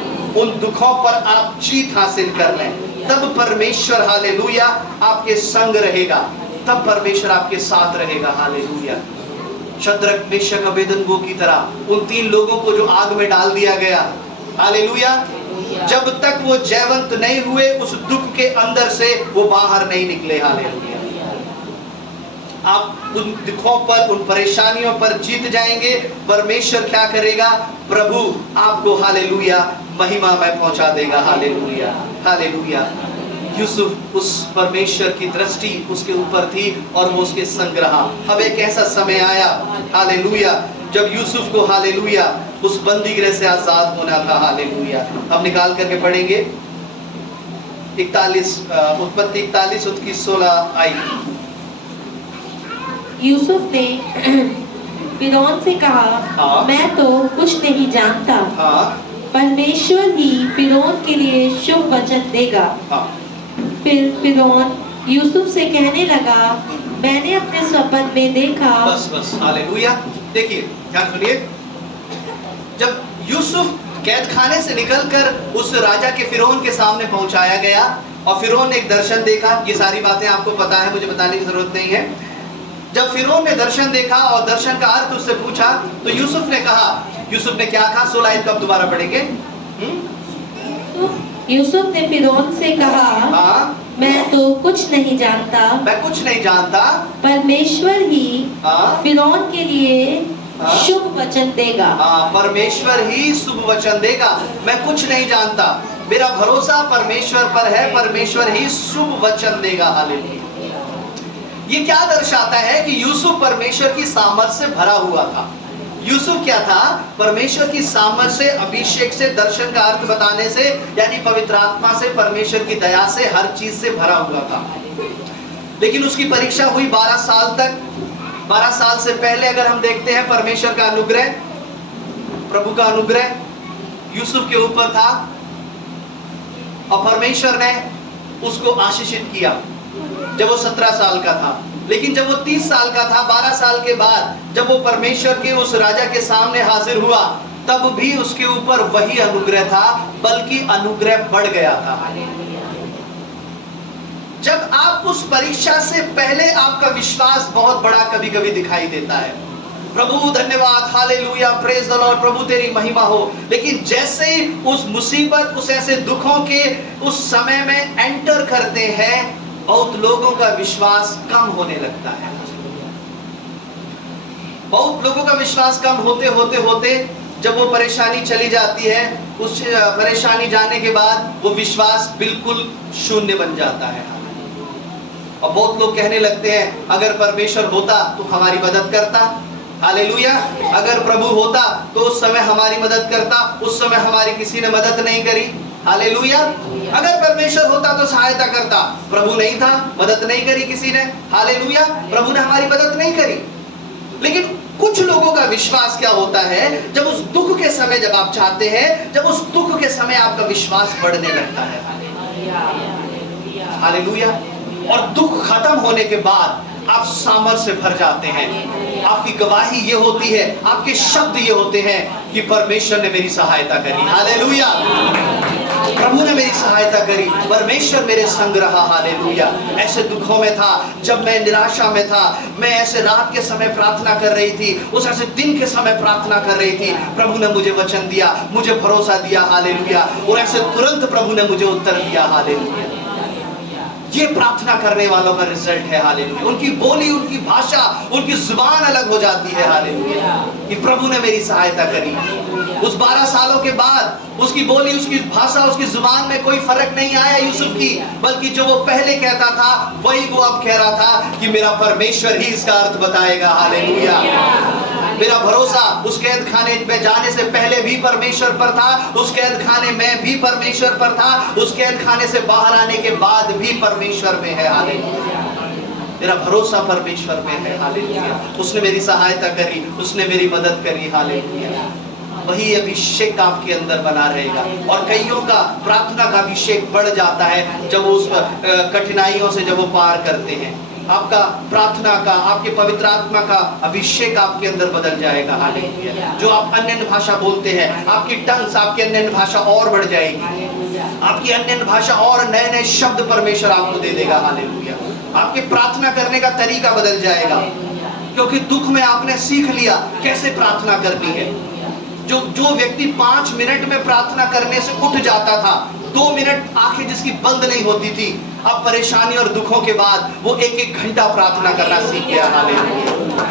उन दुखों पर आप जीत हासिल कर लें, तब परमेश्वर हालेलुया आपके संग रहेगा, तब परमेश्वर आपके साथ रहेगा, हालेलुया। शद्रक मेशक अबेदनगो की तरह उन 3 लोगों को जो आग में डाल दिया गया, हालेलुया, जब तक वो जयवंत नहीं हुए उस दुख के अंदर से वो बाहर नहीं निकले, हालेलुया। आप उन दुखों पर, उन परेशानियों पर जीत जाएंगे, परमेश्वर क्या करेगा, प्रभु आपको हालेलुया महिमा में पहुंचा देगा, हालेलुया, हालेलुया। यूसुफ, उस परमेश्वर की दृष्टि उसके ऊपर थी और वो उसके संग रहा। अब एक ऐसा समय आया, हालेलुया, जब यूसुफ को हालेलुया उस बंदी गृह से आजाद होना था, हालेलुया। हम निकाल करके पढ़ेंगे 41 उत्पत्ति 41 उसकी 16 आई। यूसुफ ने फिरौन से कहा, हाँ। मैं तो कुछ नहीं जानता, हाँ, परमेश्वर ही फिरौन के लिए शुभ वचन देगा। हाँ, फिर फिरौन यूसुफ से कहने लगा, मैंने अपने स्वप्न में देखा। बस बस, हालेलुया। देखिए, ध्यान सुनिए, जब यूसुफ कैद खाने से निकलकर उस राजा के फिरौन के सामने पहुंचाया गया और फिरौन ने एक दर्शन देखा, ये सारी बातें आपको पता है, मुझे बताने की जरूरत नहीं है। जब फिरौन ने दर्शन देखा और दर्शन का अर्थ उससे पूछा तो यूसुफ ने कहा, यूसुफ ने क्या कहा, 16 आयत को अब दोबारा पढ़ेंगे। यूसुफ ने फिरौन से कहा, हाँ, मैं तो कुछ नहीं जानता, मैं कुछ नहीं जानता, परमेश्वर ही हाँ, फिरौन के लिए हाँ, शुभ वचन देगा। हाँ, परमेश्वर ही शुभ वचन देगा, मैं कुछ नहीं जानता, मेरा भरोसा परमेश्वर पर है, परमेश्वर ही शुभ वचन देगा, हालेलुया। ये क्या दर्शाता है कि यूसुफ परमेश्वर की सामर्थ से भरा हुआ था। यूसुफ क्या था, परमेश्वर की सामर्थ से, अभिषेक से, दर्शन का अर्थ बताने से, यानी पवित्र आत्मा से, परमेश्वर की दया से, हर चीज से भरा हुआ था। लेकिन उसकी परीक्षा हुई 12 साल तक। 12 साल से पहले अगर हम देखते हैं परमेश्वर का अनुग्रह, प्रभु का अनुग्रह यूसुफ के ऊपर था और परमेश्वर ने उसको आशीषित किया जब वो 17 साल का था। लेकिन जब वो 30 साल का था, 12 साल के बाद जब वो परमेश्वर के उस राजा के सामने हाजिर हुआ, तब भी उसके ऊपर वही अनुग्रह था, बल्कि अनुग्रह बढ़ गया था। जब आप उस परीक्षा से पहले आपका विश्वास बहुत बड़ा कभी कभी दिखाई देता है, प्रभु धन्यवाद, हालेलुया, प्रेज द लॉर्ड, प्रभु तेरी महिमा हो, लेकिन जैसे ही उस मुसीबत, उस ऐसे दुखों के उस समय में एंटर करते हैं, बहुत लोगों का विश्वास कम होने लगता है। बहुत लोगों का विश्वास कम होते होते होते जब वो परेशानी चली जाती है, उस परेशानी जाने के बाद वो विश्वास बिल्कुल शून्य बन जाता है। और बहुत लोग कहने लगते हैं, अगर परमेश्वर होता तो हमारी मदद करता, हालेलुया, अगर प्रभु होता तो उस समय हमारी मदद करता, उस समय हमारी किसी ने मदद नहीं करी, हालेलुया। अगर परमेश्वर होता तो सहायता करता, प्रभु नहीं था, मदद नहीं करी किसी ने, हालेलुया, प्रभु ने हमारी मदद नहीं करी। लेकिन कुछ लोगों का विश्वास क्या होता है, जब उस दुख के समय, जब आप चाहते हैं, जब उस दुख के समय आपका विश्वास बढ़ने लगता है, हालेलुया, और दुख खत्म होने के बाद आप सामर्थ्य से भर जाते हैं। आपकी गवाही ये होती है, आपके शब्द ये होते हैं कि परमेश्वर ने मेरी सहायता करी, हालेलुया, प्रभु ने मेरी सहायता करी, परमेश्वर मेरे संग रहा, हालेलुया। ऐसे दुखों में था, जब मैं निराशा में था, मैं ऐसे रात के समय प्रार्थना कर रही थी, उस ऐसे दिन के समय प्रार्थना कर रही थी, प्रभु ने मुझे वचन दिया, मुझे भरोसा दिया, हालेलुया, और ऐसे तुरंत प्रभु ने मुझे उत्तर दिया, हालेलुया। ये प्रार्थना करने वालों का रिजल्ट है, हालेलुया। उनकी बोली, उनकी भाषा, उनकी जुबान अलग हो जाती है, हालेलुया, कि प्रभु ने मेरी सहायता करी। उस 12 सालों के बाद उसकी बोली, उसकी भाषा, उसकी जुबान में कोई फर्क नहीं आया यूसुफ की, बल्कि जो वो पहले कहता था वही वो अब कह रहा था कि मेरा परमेश्वर ही इसका अर्थ बताएगा, हालेलुया। मेरा भरोसा उस कैद खाने में जाने से पहले भी परमेश्वर पर था, उस कैद खाने में भी परमेश्वर पर था, उस कैद खाने से बाहर आने के बाद भी परमेश्वर में है, हालेलुया। मेरा भरोसा परमेश्वर में है, हालेलुया। उसने मेरी सहायता करी, उसने मेरी मदद करी, हालेलुया। वही अभिषेक आपके अंदर बना रहेगा। और कईयों का प्रार्थना का अभिषेक बढ़ जाता है जब वो उस कठिनाइयों से जब वो पार करते हैं। आपका प्रार्थना का, आपके पवित्र आत्मा का अभिषेक आपके अंदर बदल जाएगा, हालेलुया। जो आप अन्य भाषा बोलते हैं, आपकी टंग्स, आपकी अन्य भाषा और बढ़ जाएगी, आपकी अन्य भाषा और नए नए शब्द परमेश्वर आपको दे देगा, हालेलुया। आपके प्रार्थना करने का तरीका बदल जाएगा, क्योंकि दुख में आपने सीख लिया कैसे प्रार्थना करनी है। जो व्यक्ति 5 मिनट में प्रार्थना करने से उठ जाता था, 2 मिनट आंखें जिसकी बंद नहीं होती थी, अब परेशानी और दुखों के बाद वो 1-1 घंटा प्रार्थना करना सीख गया, हालेलुया।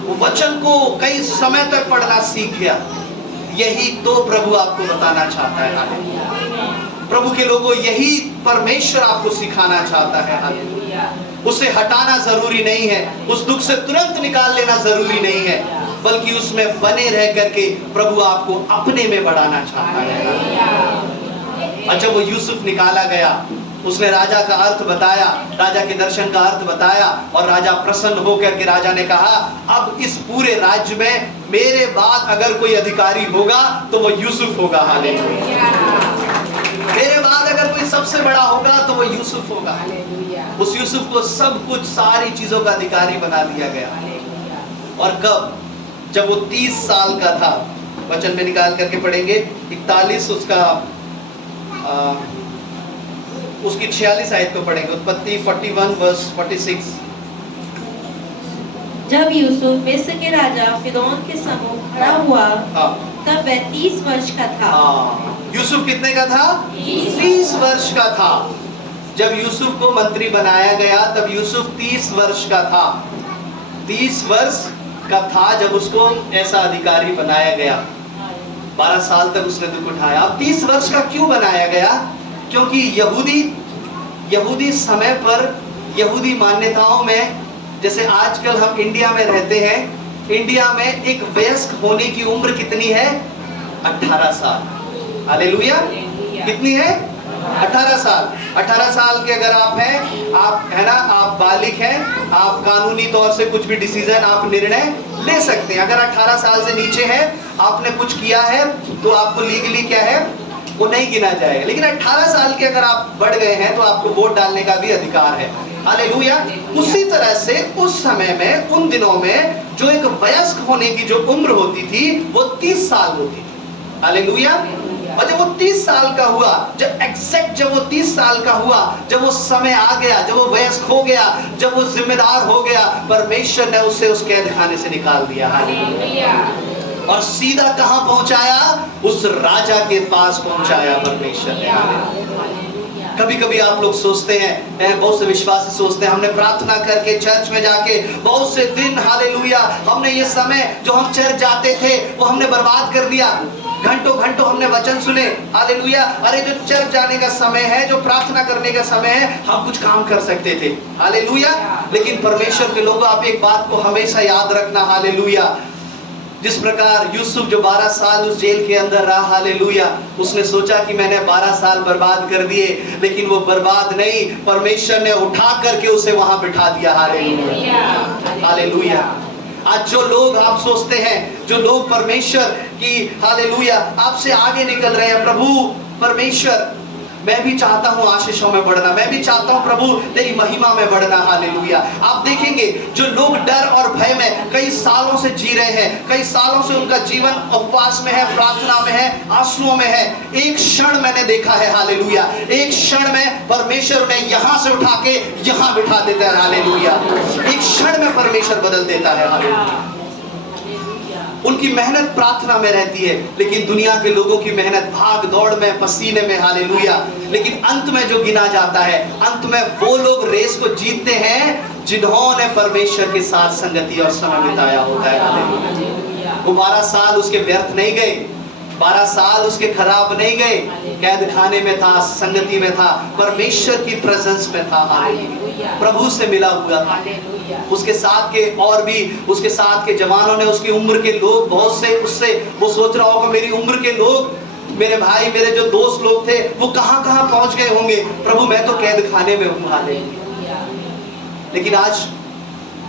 वो वचन को कई समय तक पढ़ना सीख गया। यही तो प्रभु आपको बताना चाहता है, हालेलुया। प्रभु के लोगों, यही परमेश्वर आपको सिखाना चाहता है, हालेलुया। उसे हटाना जरूरी नहीं है, उस दुख से तुरंत निकाल लेना जरूरी नहीं है, बल्कि उसमें बने रह करके प्रभु आपको अपने में बढ़ाना चाहता है। और जब वो यूसुफ निकाला गया, उसने राजा का अर्थ बताया, राजा के दर्शन का अर्थ बताया, और राजा प्रसन्न होकर के राजा ने कहा, अब इस पूरे राज्य में मेरे बाद अगर कोई अधिकारी होगा तो वो यूसुफ होगा, हालेलुया। मेरे बाद अगर कोई सबसे बड़ा होगा तो वो यूसुफ होगा। उस यूसुफ को सब कुछ, सारी चीजों का अधिकारी बना दिया गया। और कब? जब वो 30 साल का था। वचन में निकाल करके पढ़ेंगे 41 उसकी 46 आयत को पढ़ेंगे। उत्पत्ति 41 वर्स 46। जब यूसुफ मिस्र के राजा फिरौन के सम्मुख खड़ा हुआ, तब वह 30 वर्ष का था। यूसुफ कितने का था? 30 वर्ष का था। जब यूसुफ को मंत्री बनाया गया तब यूसुफ 30 वर्ष का था। 30 वर्ष का था जब उसको ऐसा अधिकारी बनाया गया। 12 साल तक उसने दुख उठाया। अब 30 वर्ष का क्यों बनाया गया? क्योंकि यहूदी समय पर, यहूदी मान्यताओं में, जैसे आजकल हम इंडिया में रहते हैं, इंडिया में एक वयस्क होने की उम्र कितनी है? 18 साल। हालेलुया। कितनी है? 18 साल। 18 साल के अगर आप हैं, आप है ना, आप बालिग हैं, आप कानूनी तौर से कुछ भी डिसीजन, आप निर्णय ले सकते हैं। अगर 18 साल से नीचे है, आपने कुछ किया है तो आपको लीगली क्या है, वो नहीं गिना जाएगा। लेकिन 18 साल के अगर आप बढ़ गए हैं तो आपको वोट डालने का भी अधिकार है, हालेलुया। उसी तरह से उस समय में, उन दिनों में जो एक वयस्क होने की जो उम्र होती थी वो 30 साल होती थी, हालेलुया। और जब वो 30 साल का हुआ, जब वो 30 साल का हुआ, जब वो समय आ गया, जब वो वयस्क हो गया, जब वो जिम्मेदार हो गया, परमेश्वर ने उसे उस कैद खाने से निकाल दिया, हालेलुया। और सीधा कहां पहुंचाया? उस राजा के पास पहुंचाया परमेश्वर ने। कभी कभी आप लोग सोचते हैं, बहुत से विश्वासी सोचते हैं, हमने प्रार्थना करके चर्च में जाके बहुत से दिन, हालेलुया, हमने ये समय जो हम चर्च जाते थे वो हमने बर्बाद कर दिया। घंटों घंटों हमने वचन सुने, हालेलुया। अरे जो चर्च जाने का समय है, जो प्रार्थना करने का समय है, हम कुछ काम कर सकते थे, हालेलुया। लेकिन परमेश्वर के लोगों, आप एक बात को हमेशा याद रखना, हालेलुया। जिस प्रकार यूसुफ जो 12 साल उस जेल के अंदर रहा, हालेलुया, उसने सोचा कि मैंने 12 साल बर्बाद कर दिए, लेकिन वो बर्बाद नहीं, परमेश्वर ने उठा करके उसे वहां बिठा दिया, हालेलुया, हालेलुया। आज जो लोग, आप सोचते हैं, जो लोग परमेश्वर की, हालेलुया, आपसे आगे निकल रहे हैं, प्रभु परमेश्वर मैं भी चाहता हूँ आशीषों में बढ़ना, मैं भी चाहता हूँ प्रभु तेरी महिमा में बढ़ना, हालेलुया। आप देखेंगे जो लोग डर और भय में कई सालों से जी रहे हैं, कई सालों से उनका जीवन उपवास में है, प्रार्थना में है, आंसुओं में है, एक क्षण मैंने देखा है, हालेलुया, एक क्षण में परमेश्वर ने यहाँ से उठा के यहाँ बिठा देता है, हालेलुया। एक क्षण में परमेश्वर बदल देता है, हालेलुया। उनकी मेहनत प्रार्थना में रहती है, लेकिन दुनिया के लोगों की मेहनत भाग दौड़ में, पसीने में, हालेलुया। लेकिन अंत में जो गिना जाता है, अंत में वो लोग रेस को जीतते हैं जिन्होंने परमेश्वर के साथ संगति और समय बिताया होता है, हालेलुया। वो 12 साल उसके व्यर्थ नहीं गए, 12 साल उसके खराब नहीं गए। कैद खाने में था, संगति में था, परमेश्वर की प्रेजेंस में था, हालेलुया, प्रभु से मिला हुआ था। उसके साथ के और भी, उसके साथ के जवानों ने, उसकी उम्र के लोग, बहुत से, उससे वो सोच रहा होगा मेरी उम्र के लोग, मेरे भाई, मेरे जो दोस्त लोग थे, वो कहां कहां पहुंच गए होंगे, प्रभु मैं तो कैद खाने में हूं, हालेलुया। लेकिन आज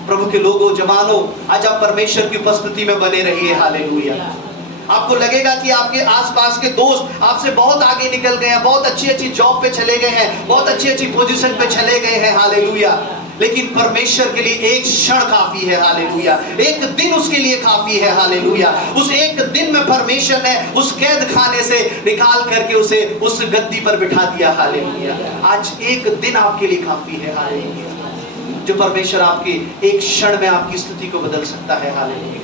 प्रभु के लोगों, जवानों, आज आप परमेश्वर की उपस्थिति में बने रहिए। हालेलुया। आपको लगेगा कि आपके आसपास के दोस्त आपसे बहुत आगे निकल गए हैं, बहुत अच्छी अच्छी जॉब पे चले गए हैं, बहुत अच्छी अच्छी पोजीशन पे चले गए हैं। हालेलुया। लेकिन परमेश्वर के लिए एक क्षण काफी है। हालेलुया। एक दिन उसके लिए काफी है। हालेलुया। उस एक दिन में परमेश्वर ने उस कैद खाने से निकाल करके उसे उस गद्दी पर बिठा दिया। हालेलुया। आज एक दिन आपके लिए काफी है। हालेलुया। जो परमेश्वर आपके एक क्षण में आपकी स्थिति को बदल सकता है। हालेलुया।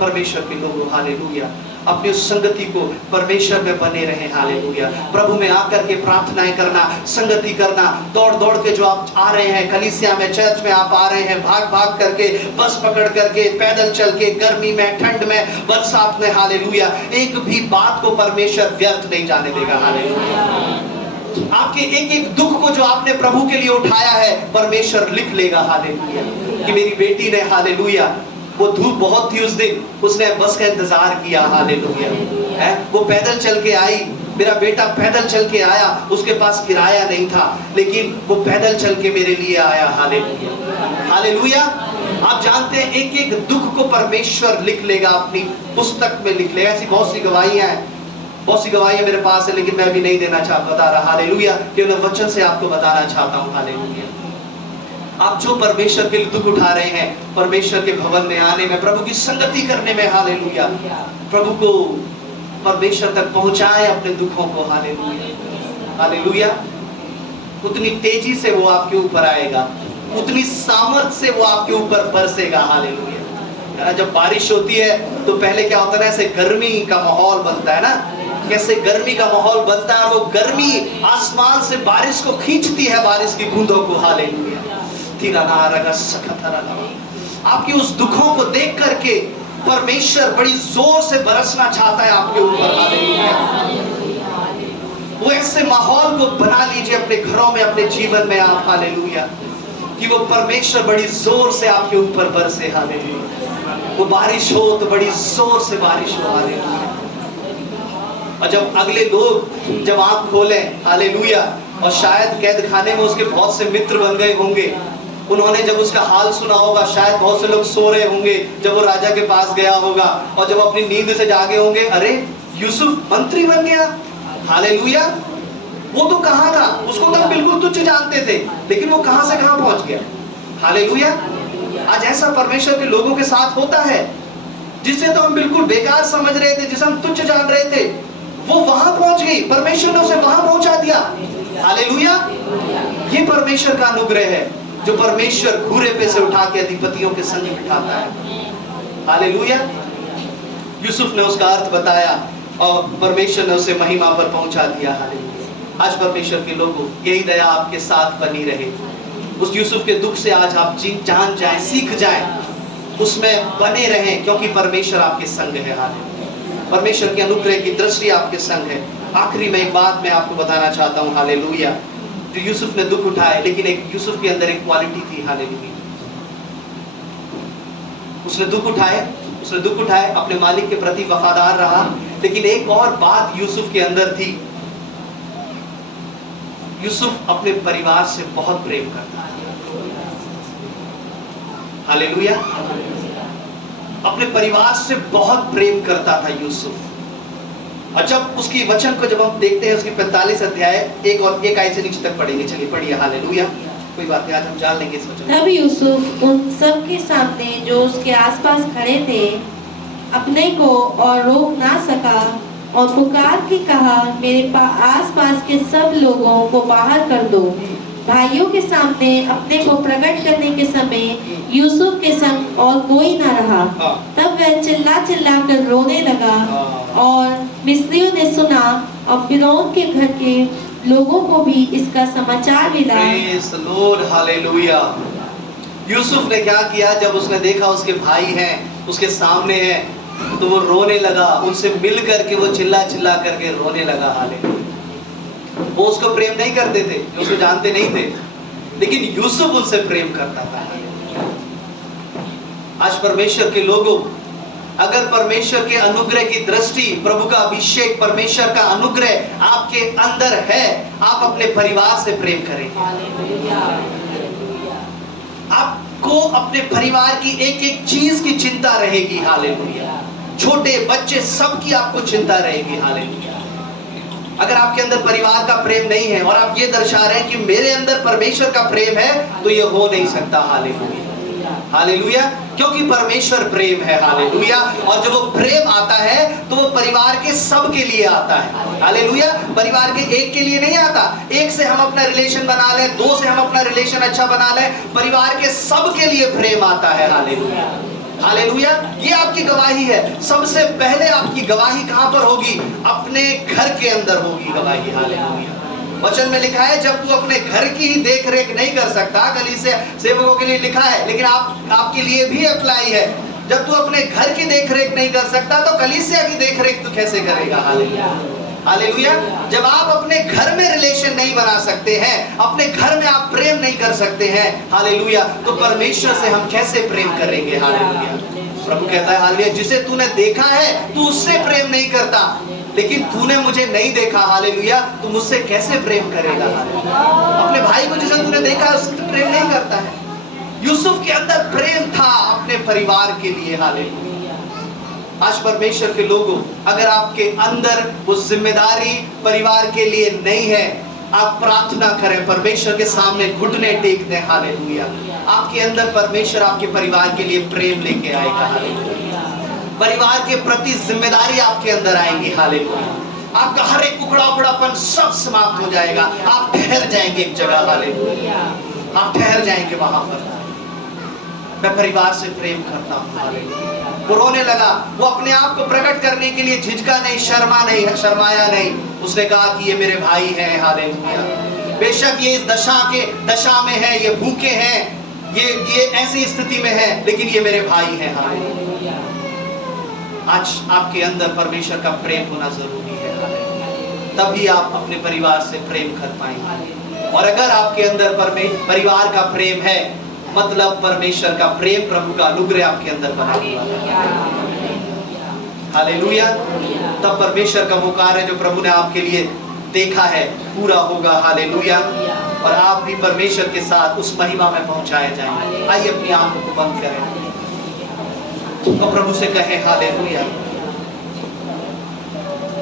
परमेश्वर के लोगों, हालेलुया, अपनी उस संगति को परमेश्वर में बने रहें। हालेलुया। प्रभु में आकर के प्रार्थनाएं करना, संगति करना, दौड़ दौड़ के जो आप आ रहे हैं कलीसिया में, चर्च में आप आ रहे हैं, भाग भाग करके, बस पकड़ करके, पैदल चल के, गर्मी में, ठंड में, बरसात में, हालेलुया, एक भी बात को परमेश्वर व्यर्थ नहीं जाने देगा। हालेलुया। आपके एक एक दुख को जो आपने प्रभु के लिए उठाया है, परमेश्वर लिख लेगा। हालेलुया। कि मेरी बेटी ने, हालेलुया, वो धूप बहुत थी उस दिन, उसने बस का इंतजार किया। हालेलुया। है, वो पैदल चल के आई, मेरा बेटा पैदल चल के आया, उसके पास किराया नहीं था, लेकिन वो पैदल चल के मेरे लिए आया। हालेलुया। हालेलुया। आप जानते हैं एक एक दुख को परमेश्वर लिख लेगा, अपनी पुस्तक में लिख लेगा। ऐसी बहुत सी गवाहियां हैं, बहुत सी गवाहियां मेरे पास है, लेकिन मैं भी नहीं देना बता रहा। हालेलुया। कि मैं वचन से आपको बताना चाहता हूँ। हालेलुया। आप जो परमेश्वर के लिए दुख उठा रहे हैं, परमेश्वर के भवन में आने में, प्रभु की संगति करने में, हालेलुया, प्रभु को, परमेश्वर तक पहुंचाए अपने दुखों को। हालेलुया। हालेलुया। उतनी तेजी से वो आपके ऊपर आएगा, उतनी सामर्थ से वो आपके ऊपर बरसेगा। हालेलुया। जब बारिश होती है तो पहले क्या होता है, ऐसे गर्मी का माहौल बनता है ना, कैसे गर्मी का माहौल बनता है, और वो गर्मी आसमान से बारिश को खींचती है, बारिश की बूंदों को। हालेलुया। आपके उस दुखों को देख करके परमेश्वर बड़ी जोर से बरसना चाहता है आपके ऊपर। हालेलुया। वो ऐसे माहौल को बना लीजिए अपने घरों में, अपने जीवन में आप। हालेलुया। कि वो परमेश्वर बड़ी जोर से आपके ऊपर बरसे। हालेलुया। वो बारिश हो तो बड़ी जोर से बारिश हो। हालेलुया। और जब अगले लोग जब आंख खोलें, हालेलुया, और शायद कैद खाने में उसके बहुत से मित्र बन गए होंगे, उन्होंने जब उसका हाल सुना होगा, शायद बहुत से लोग सो रहे होंगे जब वो राजा के पास गया होगा, और जब अपनी नींद से जागे होंगे, अरे यूसुफ मंत्री बन गया। हालेलुया। वो तो कहाँ था, उसको तो हम बिल्कुल तुच्छ जानते थे, लेकिन वो कहां से कहां पहुंच गया। हालेलुया। आज ऐसा परमेश्वर के लोगों के साथ होता है, जिसे तो हम बिल्कुल बेकार समझ रहे थे, जिसे हम तुच्छ जान रहे थे, वो वहां पहुंच गई, परमेश्वर ने उसे वहां पहुंचा दिया। हालेलुया। ये परमेश्वर का अनुग्रह है, जो परमेश्वर घूरे पे से उठा के अधिपतियों के संग बिठाता है। हालेलुया। यूसुफ ने उसका अर्थ बताया और परमेश्वर ने उसे महिमा पर पहुंचा दिया। हालेलुया। आज परमेश्वर के लोगों, यही दया आपके साथ बनी रहे। उस यूसुफ के दुख से आज आप जान जाएं, सीख जाएं, उसमें बने रहें, क्योंकि परमेश्वर आपके संग है। हालेलुया। परमेश्वर के अनुग्रह की दृष्टि आपके संग है। आखिरी में एक बात मैं आपको बताना चाहता हूँ। हालेलुया। जो यूसुफ ने दुख उठाए, लेकिन एक यूसुफ के अंदर एक क्वालिटी थी। हालेलुया। उसने दुख उठाए, अपने मालिक के प्रति वफादार रहा, लेकिन एक और बात यूसुफ के अंदर थी। यूसुफ अपने परिवार से बहुत प्रेम करता है। हालेलुया। अपने परिवार से बहुत प्रेम करता था यूसुफ। और जब उसकी वचन को जब हम देखते हैं, उसकी 45 अध्याय एक आयत से नीचे तक पढ़ेंगे। चलिए पढ़िए। हालेलुया। कोई बात नहीं, आज हम जान लेंगे इस वचन। तब यूसुफ उन सब के सामने जो उसके आसपास खड़े थे अपने को और रोक ना सका, और पुकार के कहा, मेरे आसपास के सब लोगों को बाहर कर दो। भाइयों के सामने अपने को प्रकट करने के समय यूसुफ के संग और कोई ना रहा। तब वह चिल्ला चिल्ला कर रोने लगा, और मिस्रियों ने सुना, और फिरौन के घर के लोगों को भी इसका समाचार मिला। Praise the Lord. Hallelujah. Yusuf ने क्या किया, जब उसने देखा उसके भाई हैं, उसके सामने हैं, तो वो रोने लगा। उनसे मिल करके वो चिल्ला चिल्ला करके रोने लगा। हालेलुया। वो उसको प्रेम नहीं करते थे, जो उसको जानते नहीं थे, लेकिन यूसुफ उनसे प्रेम करता था। आज परमेश्वर के लोगों, अगर परमेश्वर के अनुग्रह की दृष्टि, प्रभु का अभिषेक, परमेश्वर का अनुग्रह आपके अंदर है, आप अपने परिवार से प्रेम करेंगे। आपको अपने परिवार की एक एक चीज की चिंता रहेगी। हालेलुया। छोटे बच्चे सबकी आपको चिंता रहेगी। हालेलुया। अगर आपके अंदर परिवार का प्रेम नहीं है और आप ये दर्शा रहे हैं कि मेरे अंदर परमेश्वर का प्रेम है, तो ये हो नहीं सकता। हालेलुया। हालेलुया। क्योंकि परमेश्वर प्रेम है। हालेलुया। और जब वो प्रेम आता है तो वो परिवार के सब के लिए आता है। हालेलुया। परिवार के एक के लिए नहीं आता। एक से हम अपना रिलेशन बना लें, दो से हम अपना रिलेशन अच्छा बना लें, परिवार के सब के लिए प्रेम आता है। हालेलुया। हालेलुया। ये आपकी गवाही है। सबसे पहले आपकी गवाही कहां पर होगी? अपने घर के अंदर होगी गवाही। हालेलुया। वचन में लिखा है जब तू अपने घर की ही देख रेख नहीं कर सकता, कलीसिया सेवकों के लिए लिखा है, लेकिन आपके लिए भी अप्लाई है, जब तू अपने घर की देख रेख नहीं कर सकता तो कलीसिया की देख रेख तू कैसे करेगा? हालेलुया। हालेलुया। जब आप अपने घर में रिलेशन नहीं बना सकते हैं, अपने घर में आप प्रेम नहीं कर सकते हैं, हालेलुया, तो परमेश्वर से हम कैसे प्रेम करेंगे? हालेलुया। प्रभु कहता है हालेलुया, जिसे तूने देखा है तू उससे प्रेम नहीं करता, लेकिन तूने मुझे नहीं देखा, हालेलुया, तू मुझसे कैसे प्रेम करेगा? अपने भाई को जिसे तूने देखा उससे प्रेम नहीं करता है। यूसुफ के अंदर प्रेम था अपने परिवार के लिए। हालेलुया। आज परमेश्वर के लोगों, अगर आपके अंदर वो जिम्मेदारी परिवार के लिए नहीं है, आप प्रार्थना करें, परमेश्वर के सामने घुटने टेक दें। हालेलुया। आपके अंदर परमेश्वर आपके परिवार के लिए प्रेम लेके आएगा। हालेलुया। परिवार के प्रति जिम्मेदारी आपके अंदर आएंगी। हालेलुया। आपका हर एक उखड़ापन सब समाप्त हो जाएगा। आप ठहर जाएंगे एक जगह। हालेलुया। आप ठहर जाएंगे वहां पर। मैं परिवार से प्रेम करता हूँ। हालेलुया। वो रोने लगा, वो अपने आप को प्रकट करने के लिए झिझका नहीं, शर्माया नहीं। उसने कहा कि ये मेरे भाई हैं। हालेलुया। बेशक ये इस दशा में है, ये भूखे हैं, ये ऐसी स्थिति में है, लेकिन ये मेरे भाई हैं। हालेलुया। आज आपके अंदर परमेश्वर का प्रेम होना जरूरी है, तभी आप अपने परिवार से प्रेम कर पाएंगे। और अगर आपके अंदर परिवार का प्रेम है, मतलब परमेश्वर का प्रेम, प्रभु का अनुग्रह आपके अंदर बना हुआ है। हालेलुया। तब परमेश्वर का वो कार्य जो प्रभु ने आपके लिए देखा है पूरा होगा। हालेलुया। और आप भी परमेश्वर के साथ उस महिमा में पहुंचाए जाएंगे। आइए अपनी आंखों को बंद करें तो प्रभु से कहें हालेलुया।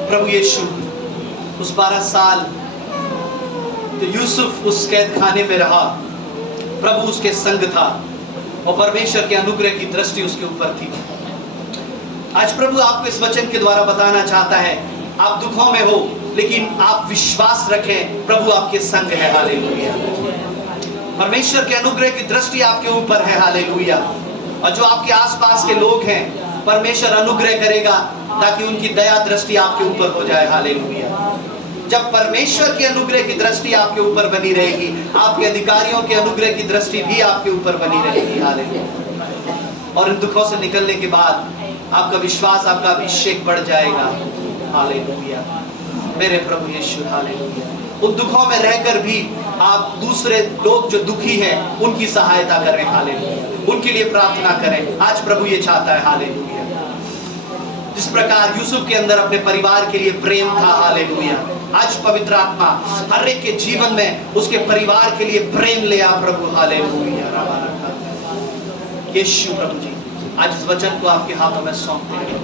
प्रभु यीशु, उस 12 साल तो यूसुफ उस कैद खाने में रहा, प्रभु उसके संग था और परमेश्वर के अनुग्रह की दृष्टि उसके ऊपर थी। आज प्रभु आपको इस वचन के द्वारा बताना चाहता है, आप दुखों में हो लेकिन आप विश्वास रखें, प्रभु आपके संग है। हालेलुया। परमेश्वर के अनुग्रह की दृष्टि आपके ऊपर है। हालेलुया। और जो आपके आसपास के लोग हैं, परमेश्वर अनुग्रह करेगा ताकि उनकी दया दृष्टि आपके ऊपर हो जाए। हालेलुया। जब परमेश्वर की अनुग्रह की दृष्टि आपके ऊपर बनी रहेगी, आपके अधिकारियों के अनुग्रह की दृष्टि भी आपके ऊपर बनी रहेगी। हालेलुया। और इन दुखों से निकलने के बाद आपका विश्वास, आपका अभिषेक बढ़ जाएगा। हालेलुया। मेरे प्रभु यीशु, हालेलुया। उन दुखों में रहकर भी आप दूसरे लोग जो दुखी हैं उनकी सहायता करें। हालेलुया। उनके लिए प्रार्थना करें। आज प्रभु ये चाहता है। हालेलुया। जिस प्रकार यूसुफ के अंदर अपने परिवार के लिए प्रेम था, हालेलुया, आज पवित्र आत्मा हर एक के जीवन में उसके परिवार के लिए प्रेम ले आ प्रभु। हालेलुया। यीशु प्रभु जी, आज इस वचन को आपके हाथों में सौंपते हैं।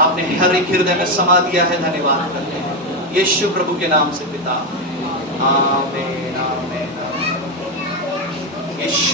आपने हर एक हृदय में समा दिया है। धन्यवाद करते हैं यीशु प्रभु के नाम से पिता। आमीन। आमीन। यीशु